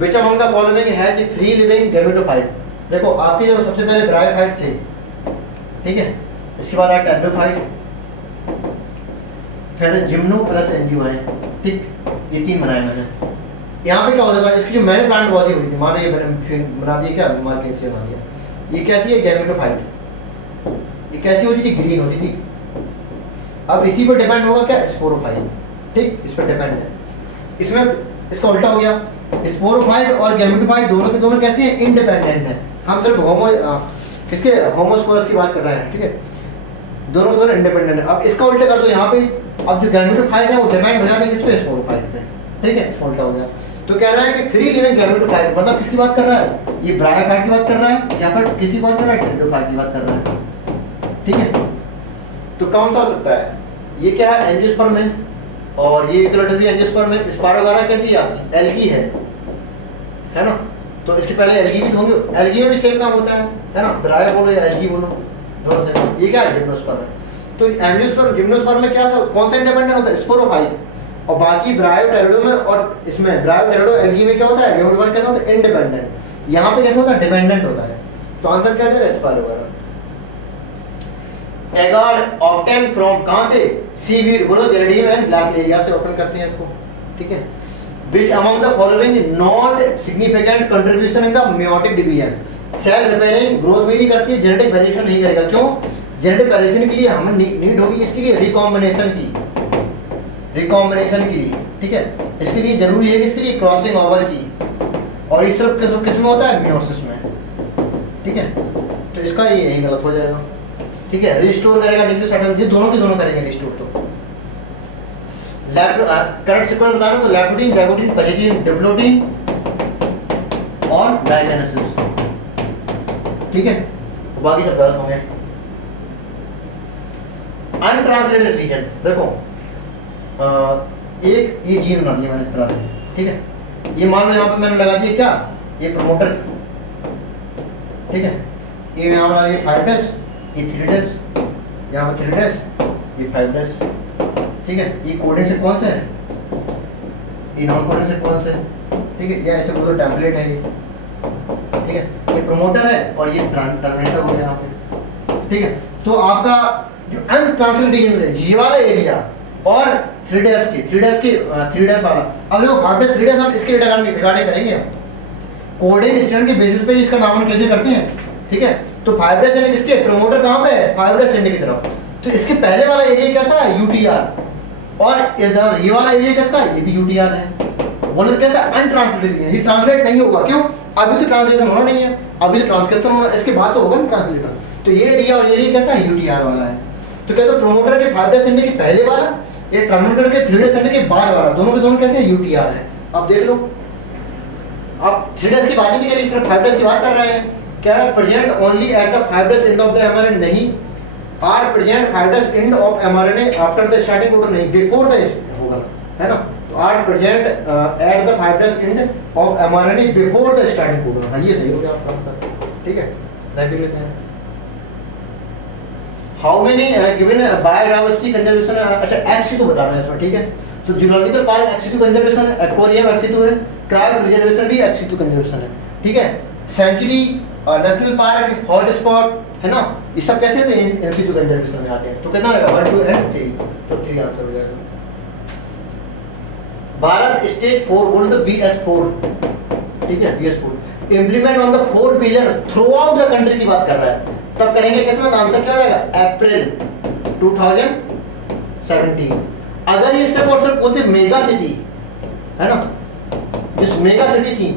Which among the following has free living gametophyte, देखो आपके जो सबसे पहले ब्रायोफाइट थे, ठीक है, इसके बाद आया टेरिडोफाइट, फिर जिम्नो प्लस एंजियो है, ठीक, ये 3 बनाए मैंने। यहाँ पे क्या हो जाता है, इसकी जो मैंने प्लांट बॉडी हुई थी, मान लो ये मैंने फिर बना दिया, क्या मार्केट से बना दिया, ये कैसी है गैमेटोफाइट, ये कैसी होती थी, ग्रीन होती थी। अब इसी पर डिपेंड होगा क्या, स्पोरोफाइट, ठीक, इस पर डिपेंड है। इसमें इसका उल्टा हो गया, स्पोरोफाइट और गैमेटोफाइट दोनों के दोनों कैसे हैं, इंडिपेंडेंट है। हम सिर्फ किसके होमोस्पोरस की बात कर रहे हैं, ठीक है, दोनों दोनों इंडिपेंडेंट है। अब इसका उल्टा कर दो यहाँ पे, अब जो गैमेटोफाइट है वो डिपेंड हो जाएगा किस पे, स्पोरोफाइट पे, ठीक है, इसका उल्टा हो गया। तो कह रहा है कि फ्री लिविंग गैमेटोफाइट मतलब किसकी बात कर रहा है, ये ब्रायोफाइट की बात कर रहा है, या फिर किसकी बात कर रहा है, टेरिडोफाइट की बात कर रहा है, ठीक है। तो कौन सा हो सकता है, ये क्या है, एंजियोस्पर्म है, और ये इक्विलेटरल भी एंजियोस्पर्म है। स्पायरोगारा कैसी है आपकी, एल्गी है ना, तो इसके पहले एल्गी भी होंगे, एल्गी में भी सेम काम होता है ना, ब्रायो बोलो या एल्गी बोलो, दोनों सेम। ये क्या है, जिम्नोस्पर्म है। तो एंजियोस्पर्म जिम्नोस्पर्म में क्या था, कौन सा इंडिपेंडेंट होता है, स्पोरोफाइट, और बाकी ब्रायो टेरिडो में और इसमें ब्रायो टेरिडो एल्गी में क्या होता है, गैमेटोफाइट कैसा होता है, इंडिपेंडेंट। यहाँ पे कैसा होता है, डिपेंडेंट होता है। तो आंसर क्या है, स्पायरोगारा। एगार ऑब्टेन फ्रॉम, कहां से, सीवीड बोलो, जेरेडियम एंड ग्लासलेरिया से ओपन करते हैं इसको, ठीक है। Which among the following not significant contribution in the meiotic division, cell repairing growth में ही करती है, जेनेटिक वेरिएशन नहीं करेगा। क्यों, जेनेटिक वेरिएशन के लिए हमें नीड होगी इसके लिए रिकॉम्बिनेशन की, रिकॉम्बिनेशन के लिए, ठीक है, इसके लिए जरूरी है इसके लिए क्रॉसिंग ओवर की, और इस सब किस में होता है, मियोसिस में, ठीक है। तो इसका ये यही गलत हो जाएगा, ठीक है। रिस्टोर करेगा न्यूक्लियोसाइड, ये दोनों के दोनों करेंगे रिस्टोर। तो करेक्ट सीक्वेंस बताना, तो लैप्टोडीन, जैगोटीन, पैजिटीन, डिप्लोटीन और डाइजेनेसिस, ठीक है, बाकी सब गलत होंगे। अनट्रांसलेटेड रीजन, देखो एक ये जीन बना दिया मैंने इस तरह से, ठीक है, ये मान लो यहाँ पे मैंने लगा दिया क्या, ये प्रमोटर, ठीक है, ये यहाँ पर ये 5' ये 3', यहाँ पर 3', ये 5', ठीक है। ये कोडेड सीक्वेंस है, ये नॉन कोडेड सीक्वेंस है, ठीक है, या ऐसे बोलो टेम्पलेट है ये, ठीक है, ये प्रमोटर है और ये टर्मिनेटर हो गया यहाँ पे, ठीक है। तो आपका जो अनट्रांसलेटेड रीजन है, ये वाला एरिया और 3' वाला, अब देखो 3' हम इसके रिगार्डिंग करेंगे, कोडेड स्टैंड के बेसिस पे इसका नाम कैसे करते हैं, ठीक है। तो 5' यानी किसके, प्रमोटर कहाँ पे है, 5' एंड की तरफ। तो इसके पहले वाला एरिया कैसा है, यूटीआर, और इधर ये वाला एरिया कैसा है, ये भी यूटीआर है। बोले कैसा अनट्रांसलेटेड, ये ट्रांसलेट नहीं होगा, क्यों, अभी तो ट्रांसलेशन होना नहीं है, अभी तो ट्रांसक्रिप्शन होना, इसके बाद तो होगा ना ट्रांसलेटर। तो ये एरिया और ये एरिया कैसा है, यूटीआर वाला है। तो कहते प्रमोटर के 5' एंड के पहले वाला, ये ट्रांसलेटर के 3' एंड के बाद वाला, दोनों के दोनों कैसे है, यूटीआर है। अब देख लो, आप 3' की बात ही नहीं करी, सिर्फ 5' की बात कर रहे हैं। क्या है, present only at the 5' end of the mRNA, नहीं, are present 5' end of mRNA after the starting codon, नहीं, बिफोर द होगा, है ना। तो are present at the 5' end of mRNA before the starting codon, हाँ ये सही हो गया आपका आंसर, ठीक है। देख लेते हैं, how many given biodiversity conservation, अच्छा X2 बता रहे हैं इसमें, ठीक है। तो जूलॉजिकल पार्क X2 कंजर्वेशन है, एक्वेरियम X2 है, क्रायो प्रिजर्वेशन भी X2 कंजर्वेशन है, ठीक है। Century national park, hot spot, है ना, ये सब कैसे होते हैं, N2 कंजर्वेशन में आते हैं। तो कितना रहेगा, 1 2 and 3, तो 3 आंसर हो जाएगा। भारत स्टेज 4 बोल तो BS4, ठीक है, BS4 implement on the 4 pillar through out the country की बात कर रहा है, तब करेंगे किसमें, तो आंसर क्या रहेगा, अप्रैल 2017। अगर ये स्टेप और स्टेप बोलते मेगा सिटी, है ना, जिस मेगा सिटी थी,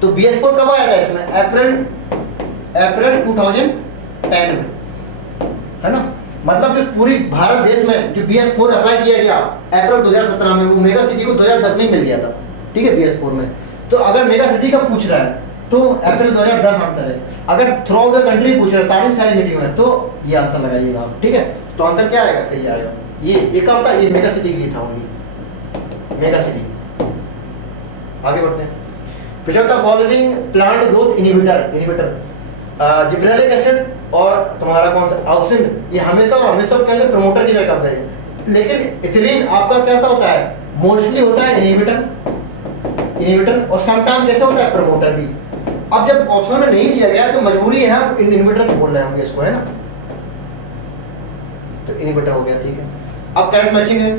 तो BS4 कब आया था इसमें, अप्रैल 2010 में, है ना। मतलब जो पूरी भारत देश में जो BS4 अप्लाई किया गया अप्रैल 2017 में, वो मेगा सिटी को 2010 में मिल गया था, ठीक है, BS4 में। तो अगर मेगा सिटी का पूछ रहा है तो अप्रैल 2010 आंसर है। अगर थ्रू आउट द कंट्री पूछ रहा है, सारी सिटी में, तो ये आंसर लगाइएगा आप, ठीक है। तो आंसर क्या आएगा, ये आएगा, ये कब था, ये मेगा सिटी की था, ओनली मेगा सिटी। आगे बढ़ते हैं, which of the following plant growth inhibitor gibberellic acid और तुम्हारा कौन सा ऑक्सिन, ये हमेशा और हमेशा कैसे प्रमोटर की जगह काम करेंगे। लेकिन इथिलीन आपका कैसा होता है, मोस्टली होता है इनहिबिटर और समटाइम कैसे होता है प्रमोटर भी। अब जब ऑप्शन में नहीं दिया गया तो मजबूरी है हम इनहिबिटर बोल रहे होंगे इसको, है ना, तो इनहिबिटर हो गया, ठीक है। अब करेक्ट मैचिंग है,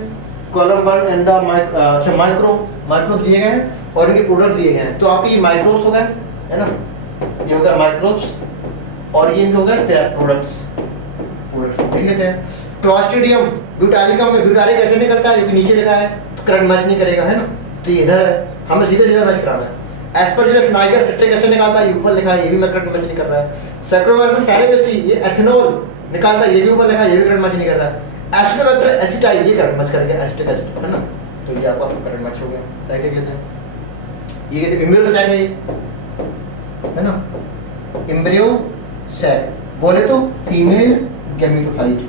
कॉलम 1 एंड द माइक्रो दिए गए हैं और इनके प्रोडक्ट दिए गए हैं, तो आपके ये माइक्रोब्स हो गए, है ना, ये हो गया माइक्रोब्स और ये इनके हो गए प्रोडक्ट्स लिख लेते हैं। क्लॉस्ट्रिडियम ब्यूटारिकम में ब्यूटारिक एसिड निकलता है जो कि नीचे लिखा है, तो करंट मैच नहीं करेगा, है ना, तो ये इधर है, हमें सीधे सीधा मैच कराना है। एस्परजिलस नाइगर सिट्रिक एसिड निकालता है, ये ऊपर लिखा है, ये भी करंट मैच नहीं कर रहा है। सैक्रोमाइसिस सैलिवेसी ये एथेनॉल निकालता है, ये भी ऊपर लिखा है, ये भी करंट मैच नहीं कर रहा है। एसिडोबैक्टर एसिटाइल ये करंट मैच करेगा, एसिटिक एसिड, है ना, तो ये आपका करंट मैच हो गया। देख लेते हैं, ये एम्ब्रियो सैक है ना, एम्ब्रियो सैक बोले तो फीमेल गैमेटोफाइट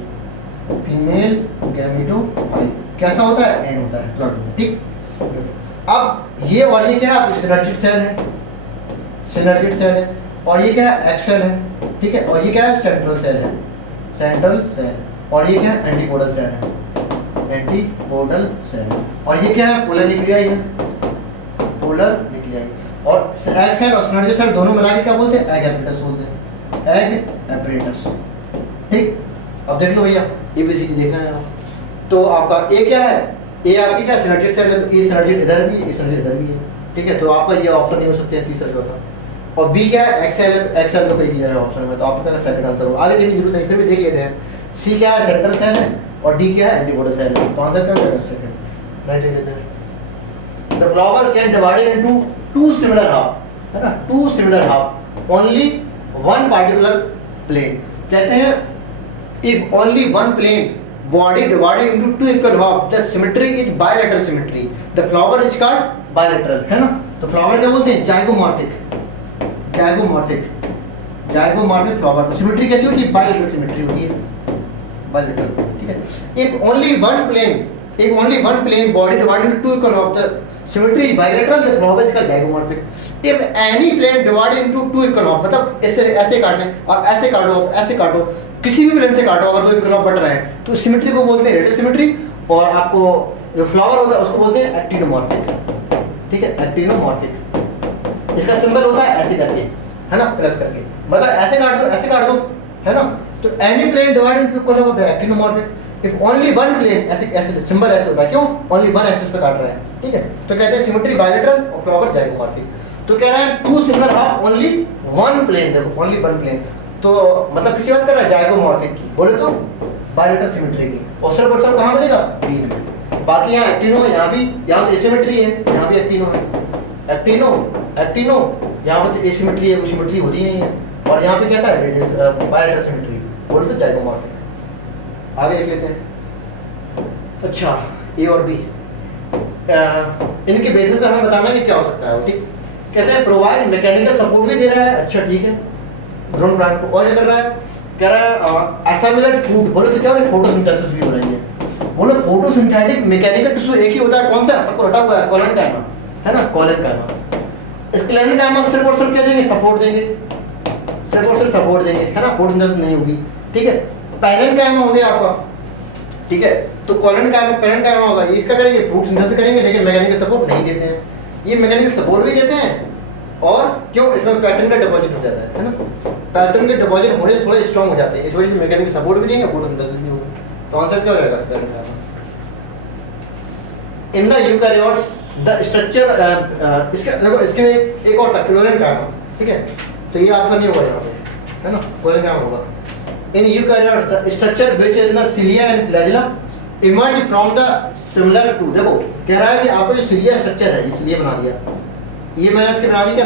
कैसा होता है, एन होता है, ठीक। अब ये और ये क्या है, सिनर्जिड सेल है, और ये क्या है, एक्सेल है, ठीक है, और ये क्या है, सेंट्रल सेल, और ये क्या है, एंटीपोडल सेल, और ये क्या है, पोलर न्यूक्लियाई है, और एग सेल और सिनर्जिड सेल दोनों मिला के क्या बोलते हैं, एग एपरेटस, ठीक। अब देख लो भैया, एबीसीडी देखना है, तो आपका ए क्या है, ए आपकी क्या सिनर्जिड सेल है, तो ए सिनर्जिड इधर भी, ए सिनर्जिड इधर भी है, ठीक है, तो आपका ये ऑप्शन नहीं हो सकते हैं, तीसरा चौथा। और बी क्या है, एक्सेल है, तो एक्सेल तो कोई दिया है ऑप्शन में, तो आपका सेकंड आंसर होगा। आगे देखने की जरूरत नहीं, फिर भी देख लेते हैं। सी क्या है, सेंट्रल सेल है, और डी क्या है, एंटीपोडल सेल है, तो आंसर क्या हो जाएगा, सेकंड, राइट देख लेते हैं। The flower can divided into two similar half, है ना, two similar half, only one particular plane, कहते हैं if only one plane body divided into two equal half, the symmetry is bilateral symmetry, the flower is called bilateral, है ना, तो flower क्या बोलते हैं, जाइगोमॉर्फिक फ्लावर, तो सिमेट्री कैसी होती है, बाइलेटरल सिमेट्री होती है, बाइलेटरल, ठीक है। if only one plane body divided into two equal half, the symmetry is bilateral, the flower is called zygomorphic. if any plane divided into two equal half, मतलब ऐसे काटने और ऐसे काटो, किसी भी प्लेन से काटो अगर दो इक्वल बट रहे हैं, तो सिमेट्री को बोलते हैं रेडियल सिमेट्री, और आपको जो फ्लावर होता है उसको बोलते हैं एक्टिनोमॉर्फिक, ठीक है, एक्टिनोमॉर्फिक। इसका सिंबल होता है ऐसे करके, है ना, प्लस करके, मतलब ऐसे काट दो, है ना, तो any plane divided into equal होता है actinomorphic. If only one plane, ऐसे सिंबल ऐसे होता है, क्यों, ओनली वन एक्सिस पे काट रहा है, ठीक है, तो कहते हैं सिमेट्री बाइलेटरल और फ्लावर जाइगोमॉर्फिक। तो कह रहा है two similar half, only one plane, देखो ओनली वन प्लेन, तो मतलब किसी बात कर रहा है जाइगोमॉर्फिक की, बोले तो बाइलेटरल सिमेट्री की। और सर कहाँ मिलेगा, बी में। बाकी यहाँ एक्टिनो है, यहाँ तो एसिमेट्री है, यहाँ भी एक्टिनो है, एक्टिनो यहाँ पर एसिमेट्री है, सिमेट्री होती नहीं है, और यहाँ पे क्या था, बाइलेटरल सिमेट्री, बोले तो जाइगोमॉर्फिक। आगे देख लेते हैं। अच्छा, ए और बी इनके बेसिस पे हमें बताना कि क्या हो सकता है, ठीक। कहते हैं प्रोवाइड मैकेनिकल सपोर्ट भी दे रहा है, अच्छा ठीक है, ड्रोन प्लांट को, और क्या कर रहा है, कह रहा है एसाइलेट फूड, बोले तो क्या हो रहा है, फोटोसिंथेसिस भी हो रही है, बोले फोटोसिंथेटिक मैकेनिकल टिश्यू एक ही होता है, कौन सा, सबको रटा हुआ है, कोलेनकाइमा, है ना, कोलेनकाइमा। इस कोलेनकाइमा को सिर्फ और सिर्फ क्या देंगे, सपोर्ट देंगे, है ना, फोटोसिंथेसिस नहीं होगी, ठीक है। पैरेन्काइमा हो गया आपका, ठीक है, तो कोलेनकाइमा पैरेन्काइमा होगा, इसका करेंगे फ्रूट सिंथेसिस करेंगे, लेकिन मैकेनिकल सपोर्ट नहीं देते हैं। ये मैकेनिकल सपोर्ट भी देते हैं, और क्यों, इसमें पैटर्न का डिपॉजिट हो जाता है ना, पैटर्न के डिपॉजिट होने से थोड़े स्ट्रॉन्ग हो जाते हैं, इस वजह से मैकेनिकल सपोर्ट भी देंगे, फोटोसिंथेसिस भी होगा। तो आंसर क्या हो जाएगा, in the eukaryotes the structure, इसके देखो, इसके में एक और था क्लोरेनकाइमा, ठीक है, तो ये आपका नहीं होगा यहाँ पे, है ना, क्लोरेनकाइमा होगा। In eukaryotes the structure which is in the cilia and flagella emerge from the similar to, देखो कह रहा है कि आपको जो सिलिया स्ट्रक्चर है, ये सिलिया बना दिया, ये मैंने इसकी बना दी क्या,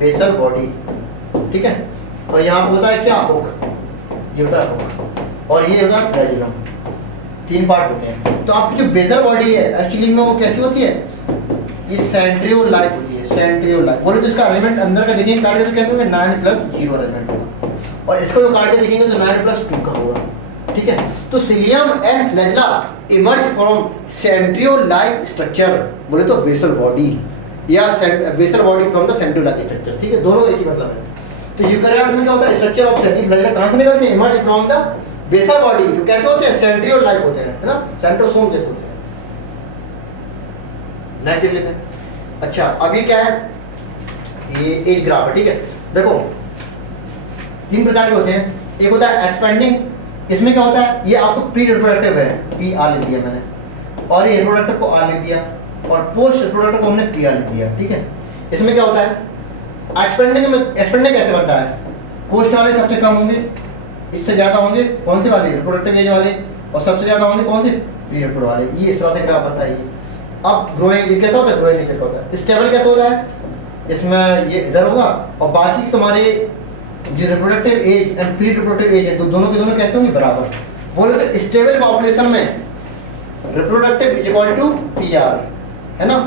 बेसल बॉडी, ठीक है, और यहाँ पे होता है क्या, हुक, ये होता है हुक, और ये होता है फ्लैजिलम, तीन पार्ट होते हैं। तो आपकी जो बेसल बॉडी है एक्चुअली में वो कैसी होती है, ये सेंट्रियोलाइक होती है, बोले तो इसका अरेंजमेंट अंदर का देखेंगे काट के तो कैसे होगा, 9+0 अरेंजमेंट होगा, और इसको जो काट के देखेंगे तो 9+2 का होगा, ठीक है। तो cilium and flagella emerge from centriole like structure, बोले तो बेसल बॉडी, या basal body from the centriole like structure, ठीक है, दोनों एक ही मतलब है। तो यूकैरियोट में क्या होता है, स्ट्रक्चर ऑफ सेंट्रियोलाइक फ्लैजिला कहाँ से निकलते हैं, emerge from the basal body जो कैसे होते हैं, सेंट्रियोल लाइक होते हैं, है ना, सेंट्रोसोम जैसे होते हैं। नेक्स्ट देख लेते हैं। अच्छा अब ये क्या है, ये एज ग्राफ है, ठीक है। देखो 3 प्रकार के होते हैं, एक होता है एक्सपेंडिंग, इसमें क्या होता है, ये आपको प्री रिप्रोडक्टिव है, पी आर लिख दिया मैंने, और ये रिप्रोडक्टिव को आर लिख दिया, और पोस्ट रिप्रोडक्टिव को हमने पी आर लिख दिया, ठीक है। इसमें क्या होता है, एक्सपेंडिंग में एक्सपेंडिंग कैसे बनता है, पोस्ट वाले सबसे कम होंगे, इससे ज्यादा होंगे कौन से वाले, रिप्रोडक्टिव एज वाले, और सबसे ज्यादा होंगे कौन से, प्री रिप्रोडक्टिव वाले। ये इस तरह से ग्राफ बनता है। ये अब ग्रोइंग कैसा होता है, ग्रोइंग कैसे होता है, स्टेबल कैसे होता है, इसमें ये इधर होगा, और बाकी तुम्हारे जो reproductive age and pre reproductive age है तो दोनों के दोनों कैसे होंगे, बराबर। बोले तो स्टेबल पॉपुलेशन में reproductive is equal to P R, है ना,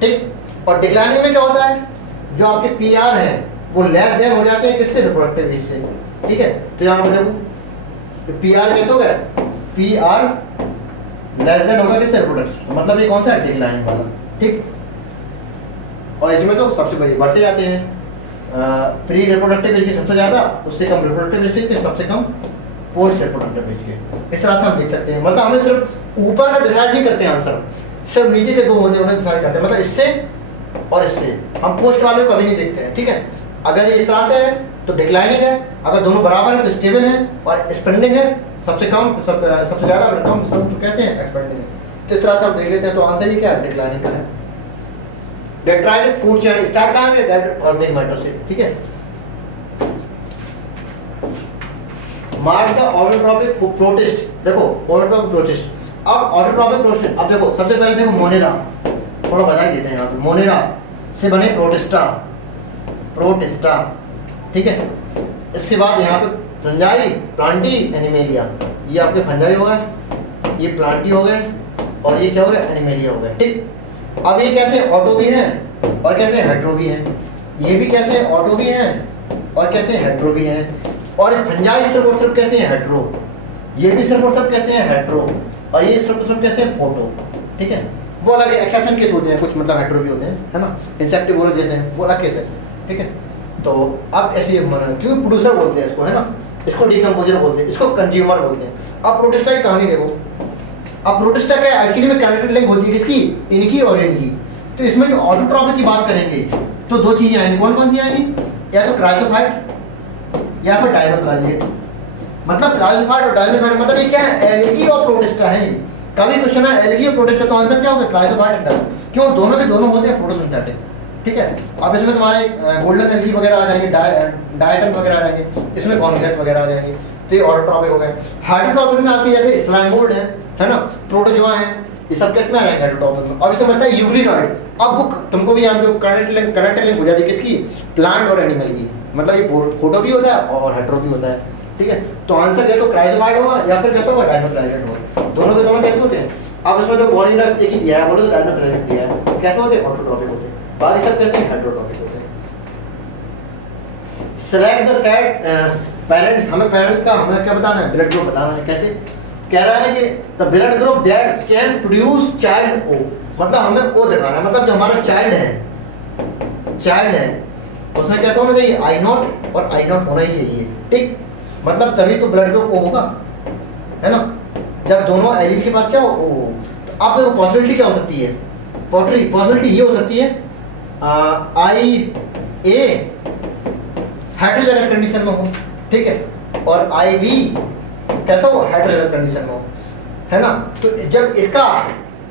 ठीक। और डिक्लाइनिंग में क्या होता है, जो आपके पी आर है वो लेस देन हो जाते हैं किससे, रिप्रोडक्टिव एज से, ठीक है। तो यहाँ पर देखो पी आर कैसे हो गया, पी आर लेस देन होगा किससे, रिप्रोडक्टिव, मतलब ये कौन सा है, डिक्लाइनिंग वाला, ठीक। और इसमें तो सबसे बड़ी बढ़ते जाते हैं, प्री रिप्रोडक्टिव एज के सबसे ज़्यादा, उससे कम रिप्रोडक्टिव एज के, सबसे कम पोस्ट रिप्रोडक्टिव एज के। इस तरह से हम देख सकते हैं, मतलब हमें सिर्फ ऊपर का डिसाइड नहीं करते हैं आंसर, सिर्फ नीचे के 2 होते हैं उन्हें डिसाइड करते हैं, मतलब इससे और इससे। हम पोस्ट वाले को कभी नहीं देखते हैं, ठीक है। अगर ये इस तरह से है तो डिक्लाइनिंग है, अगर दोनों बराबर है तो स्टेबल है, और स्पेंडिंग है, सबसे कम सबसे ज़्यादा कम तो कहते हैं एक्सपेंडिंग है। तो इस तरह से हम देख लेते हैं, तो आंसर ये क्या है, डिक्लाइनिंग का है। डेट्राइटिस फूड चेन स्टार्ट कहां से, डेट ऑर्गेनिक मैटर से, ठीक है। मार्क द ऑटोट्रॉपिक प्रोटिस्ट, देखो ऑटोट्रॉपिक प्रोटिस्ट, अब ऑटोट्रॉपिक प्रोटिस्ट, अब देखो सबसे पहले देखो मोनेरा, थोड़ा बता देते हैं यहाँ पे, मोनेरा से बने प्रोटिस्टा, प्रोटिस्टा, ठीक है। इसके बाद यहाँ पे फंजाई, प्लांटी, एनिमेलिया, ये आपके फंजाई हो गए, ये प्लांटी हो गए, और ये क्या हो गया, एनिमेलिया हो गया, ठीक। अब ये कैसे ऑटो भी है और कैसे हेट्रो भी है, ये भी कैसे ऑटो भी है और कैसे हेट्रो भी है, और फंजाई सिर्फ और सिर्फ कैसे है, हेट्रो, ये भी सिर्फ और सिर्फ कैसे है, हेट्रो, और ये सिर्फ और सिर्फ कैसे है, फोटो, ठीक है। वो अलग एक्सेप्शन केस होते हैं कुछ, मतलब हेट्रो भी होते हैं, है ना, इंसेक्टिवोरस जैसे हैं, वो अलग केस है, ठीक है। तो अब ऐसे क्यों प्रोड्यूसर बोलते हैं इसको, है ना, इसको डिकम्पोजर बोलते हैं, इसको कंज्यूमर बोलते हैं। अब प्रोटिस्टा की कहानी देखो, अब प्रोटिस्टा क्या एक्चुअली में काइनेटिक लिंक होती है किसकी, इनकी और इनकी। तो इसमें जो ऑटोट्रॉपिक की बात करेंगे तो 2 चीजें आएंगी, कौन कौन सी आएंगी, या तो क्राइसोफाइट या फिर डायनोक्लाइजेट। मतलब क्राइसोफाइट और डायनोक्लाइजेट मतलब ये क्या है, एल्गी और प्रोटिस्टा है। कभी क्वेश्चन है एल्गी और प्रोटिस्टा, तो आंसर क्या होगा, क्राइसोफाइट एंड डायनो, क्यों, दोनों के दोनों होते हैं फोटोसिंथेटिक, ठीक है। अब इसमें तुम्हारे गोल्डन एल्गी वगैरह आ जाएंगे, डायटम वगैरह आ जाएंगे, इसमें कॉन्ग्रेस वगैरह आ जाएंगे, तो ये ऑटोट्रॉपिक हो गए। हाइड्रोट्रॉपिक में आपकी जैसे स्लाइम मोल्ड है ना, प्रोटोजोआ है, ये सब किसमें आ जाएंगे, हाइड्रोट्रॉपिक में। अब इसमें मतलब है यूग्लिनॉइड, अब वो तुमको भी जानते हो करेंट लिंक हो जाती है किसकी, प्लांट और एनिमल की, मतलब ये फोटो भी होता है और हेट्रो भी होता है, ठीक है। तो आंसर या तो क्राइसोफाइट होगा या फिर कैसा होगा, डायनोक्लाइजेट होगा, दोनों के दोनों कैसे होते हैं। अब इसमें जो बॉडी एक ही दिया है, बोलो तो डायनोक्लाइजेट दिया है, कैसे होते हैं, ऑटोट्रॉपिक होते हैं, बाकी सब कैसे हेट्रोट्रॉपिक होते हैं। सेलेक्ट द सेट पेरेंट्स, हमें पेरेंट्स का हमें क्या बताना है, ब्लड ग्रुप बताना है, कैसे कह रहा है कि the blood group that can produce child O, मतलब हमें ओ दिखाना है, मतलब जो हमारा चाइल्ड है उसमें कैसा होना चाहिए, आई नॉट और आई नॉट होना ही चाहिए, ठीक। मतलब तभी तो ब्लड ग्रुप ओ होगा, है ना, जब दोनों एलील के पास क्या हो ओ। तो आप देखो पॉसिबिलिटी क्या हो सकती है, पॉसिबिलिटी ये हो सकती है आई ए हेटेरोजेनस कंडीशन में हो, ठीक है, और आई बी कैसा हो, हेटेरोजेनस कंडीशन में हो, है ना। तो जब इसका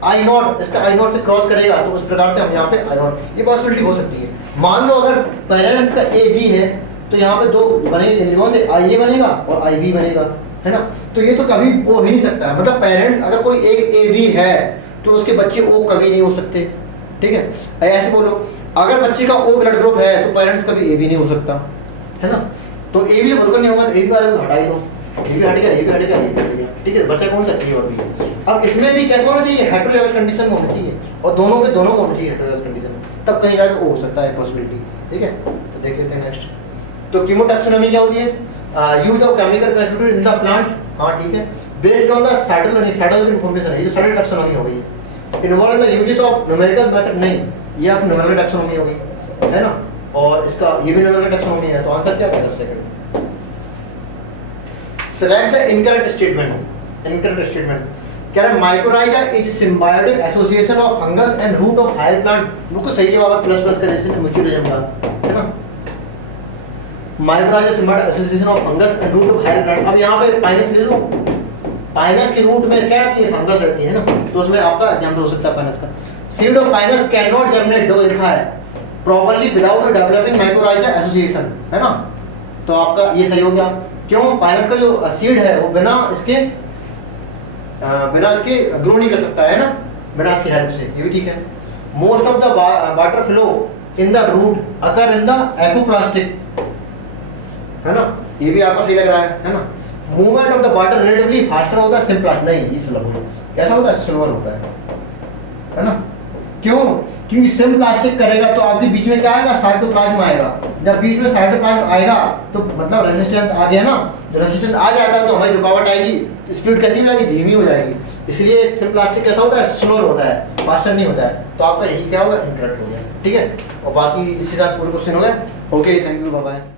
आई नॉट से क्रॉस करेगा तो उस प्रकार से हम यहाँ पे आई नॉट, ये पॉसिबिलिटी हो सकती है। मान लो अगर पेरेंट्स का ए बी है तो यहाँ पे 2 बनेंगे, कौन से, आई ए बनेगा और आई बी बनेगा, है ना। तो ये तो कभी वो हो ही नहीं सकता है, मतलब पेरेंट्स अगर कोई एक ए बी है तो उसके बच्चे ओ कभी नहीं हो सकते, ठीक है। ऐसे बोलो अगर बच्चे का ओ ब्लड ग्रुप है तो पेरेंट्स का भी ए बी नहीं हो सकता, है ना। तो ए बी बिल्कुल नहीं होगा, तो ए बी वाले को हटा ही दो, ये भी हटेगा, ठीक है, बच्चा कौन सा, ए और बी। अब इसमें भी कैसा होना चाहिए, हेटेरोजेनस कंडीशन में होना चाहिए, और दोनों के दोनों को होना चाहिए हेटेरोजेनस कंडीशन में, तब कहीं जाकर वो हो सकता है पॉसिबिलिटी, ठीक है। तो देख लेते हैं नेक्स्ट। तो कीमोटैक्सोनॉमी क्या होती है, use of chemical constituent in the plant, हाँ ठीक है, based on the cytological information है, ये साइटल टैक्सोनॉमी हो गई है। Involve the uses of numerical method, नहीं ये आप न्यूमेरिकल टैक्सोनॉमी हो गई, है ना, और इसका ये भी न्यूमेरिकल टैक्सोनॉमी है, तो आंसर क्या है, second. Select the incorrect statement. Incorrect statement कह रहा है mycorrhiza is symbiotic association of fungus and root of higher plant. बिल्कुल सही जवाब है, प्लस प्लस करने से म्यूचुअलिज्म का, है ना। Mycorrhiza symbiotic association of fungus and root of higher plant. अब यहाँ पे पाइनस ले लो, पाइनस की रूट में क्या रहती है, फंगस रहती है ना, तो उसमें आपका एग्जाम्पल हो सकता है पाइनस का। Seed of Pinus can not germinate, जो लिखा है properly without developing mycorrhiza association, है ना, तो आपका ये सही हो गया। क्यों, पाइनस का जो सीड है वो बिना इसके ग्रो नहीं कर सकता है ना, बिना इसकी हेल्प से, ये भी ठीक है। Most of the water flow in the root occur in the apoplastic, है ना, ये भी आपको सही लग रहा है ना। Movement of the water relatively faster होता है सिम्प्लास्ट, नहीं ये स्लो, कैसा होता है, स्लोअर होता है ना। क्यों, क्योंकि सिम्प्लास्टिक करेगा तो आपके बीच में क्या आएगा, साइटोप्लाज्म आएगा। जब बीच में साइटोप्लाज्म आएगा तो मतलब रेजिस्टेंस आ गया ना, जो रेजिस्टेंस आ जाता है तो हमारी रुकावट आएगी, स्पीड कैसी हो जाएगी, धीमी हो जाएगी। इसलिए सिम्प्लास्टिक कैसा होता है, स्लोअर होता है, फास्टर नहीं होता है। तो आपका यही क्या होगा, इनकरेक्ट हो गया, ठीक है। और बाकी इसके साथ पूरे क्वेश्चन हो गए। Okay, thank you, bye bye.